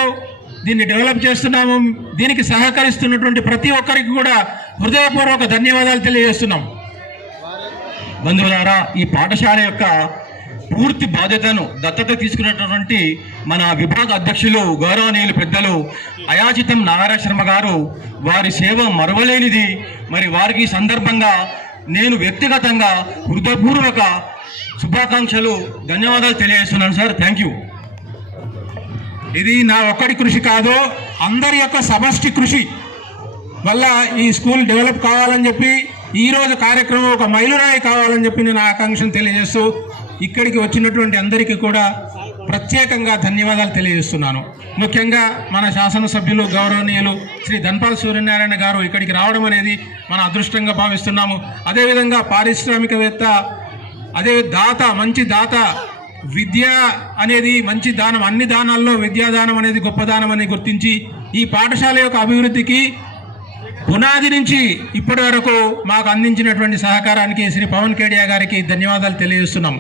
దీన్ని డెవలప్ చేస్తున్నాము. దీనికి సహకరిస్తున్నటువంటి ప్రతి ఒక్కరికి కూడా హృదయపూర్వక ధన్యవాదాలు తెలియజేస్తున్నాం. బంధువులారా, ఈ పాఠశాల యొక్క పూర్తి బాధ్యతను దత్తత తీసుకున్నటువంటి మన విభాగ అధ్యక్షులు గౌరవనీయులు పెద్దలు అయాచితం నారాయణ శర్మ గారు, వారి సేవ మరవలేనిది. మరి వారికి ఈ సందర్భంగా నేను వ్యక్తిగతంగా హృదయపూర్వక శుభాకాంక్షలు, ధన్యవాదాలు తెలియజేస్తున్నాను సార్. Thank you. ఇది నా ఒక్కడి కృషి కాదు, అందరి యొక్క సమష్టి కృషి వల్ల ఈ స్కూల్ డెవలప్ కావాలని చెప్పి, ఈరోజు కార్యక్రమం ఒక మైలురాయి కావాలని చెప్పి నేను ఆకాంక్షను తెలియజేస్తూ ఇక్కడికి వచ్చినటువంటి అందరికీ కూడా ప్రత్యేకంగా ధన్యవాదాలు తెలియజేస్తున్నాను. ముఖ్యంగా మన శాసనసభ్యులు గౌరవనీయులు శ్రీ ధన్పాల్ సూర్యనారాయణ గారు ఇక్కడికి రావడం అనేది మన అదృష్టంగా భావిస్తున్నాము. అదేవిధంగా పారిశ్రామికవేత్త, అదే దాత, మంచి దాత. విద్య అనేది మంచి దానం, అన్ని దానాల్లో విద్యాదానం అనేది గొప్ప దానం అని గుర్తించి ఈ పాఠశాల యొక్క అభివృద్ధికి పునాది నుంచి ఇప్పటి వరకు మాకు అందించినటువంటి సహకారానికి శ్రీ పవన్ కేడియా గారికి ధన్యవాదాలు తెలియజేస్తున్నాము.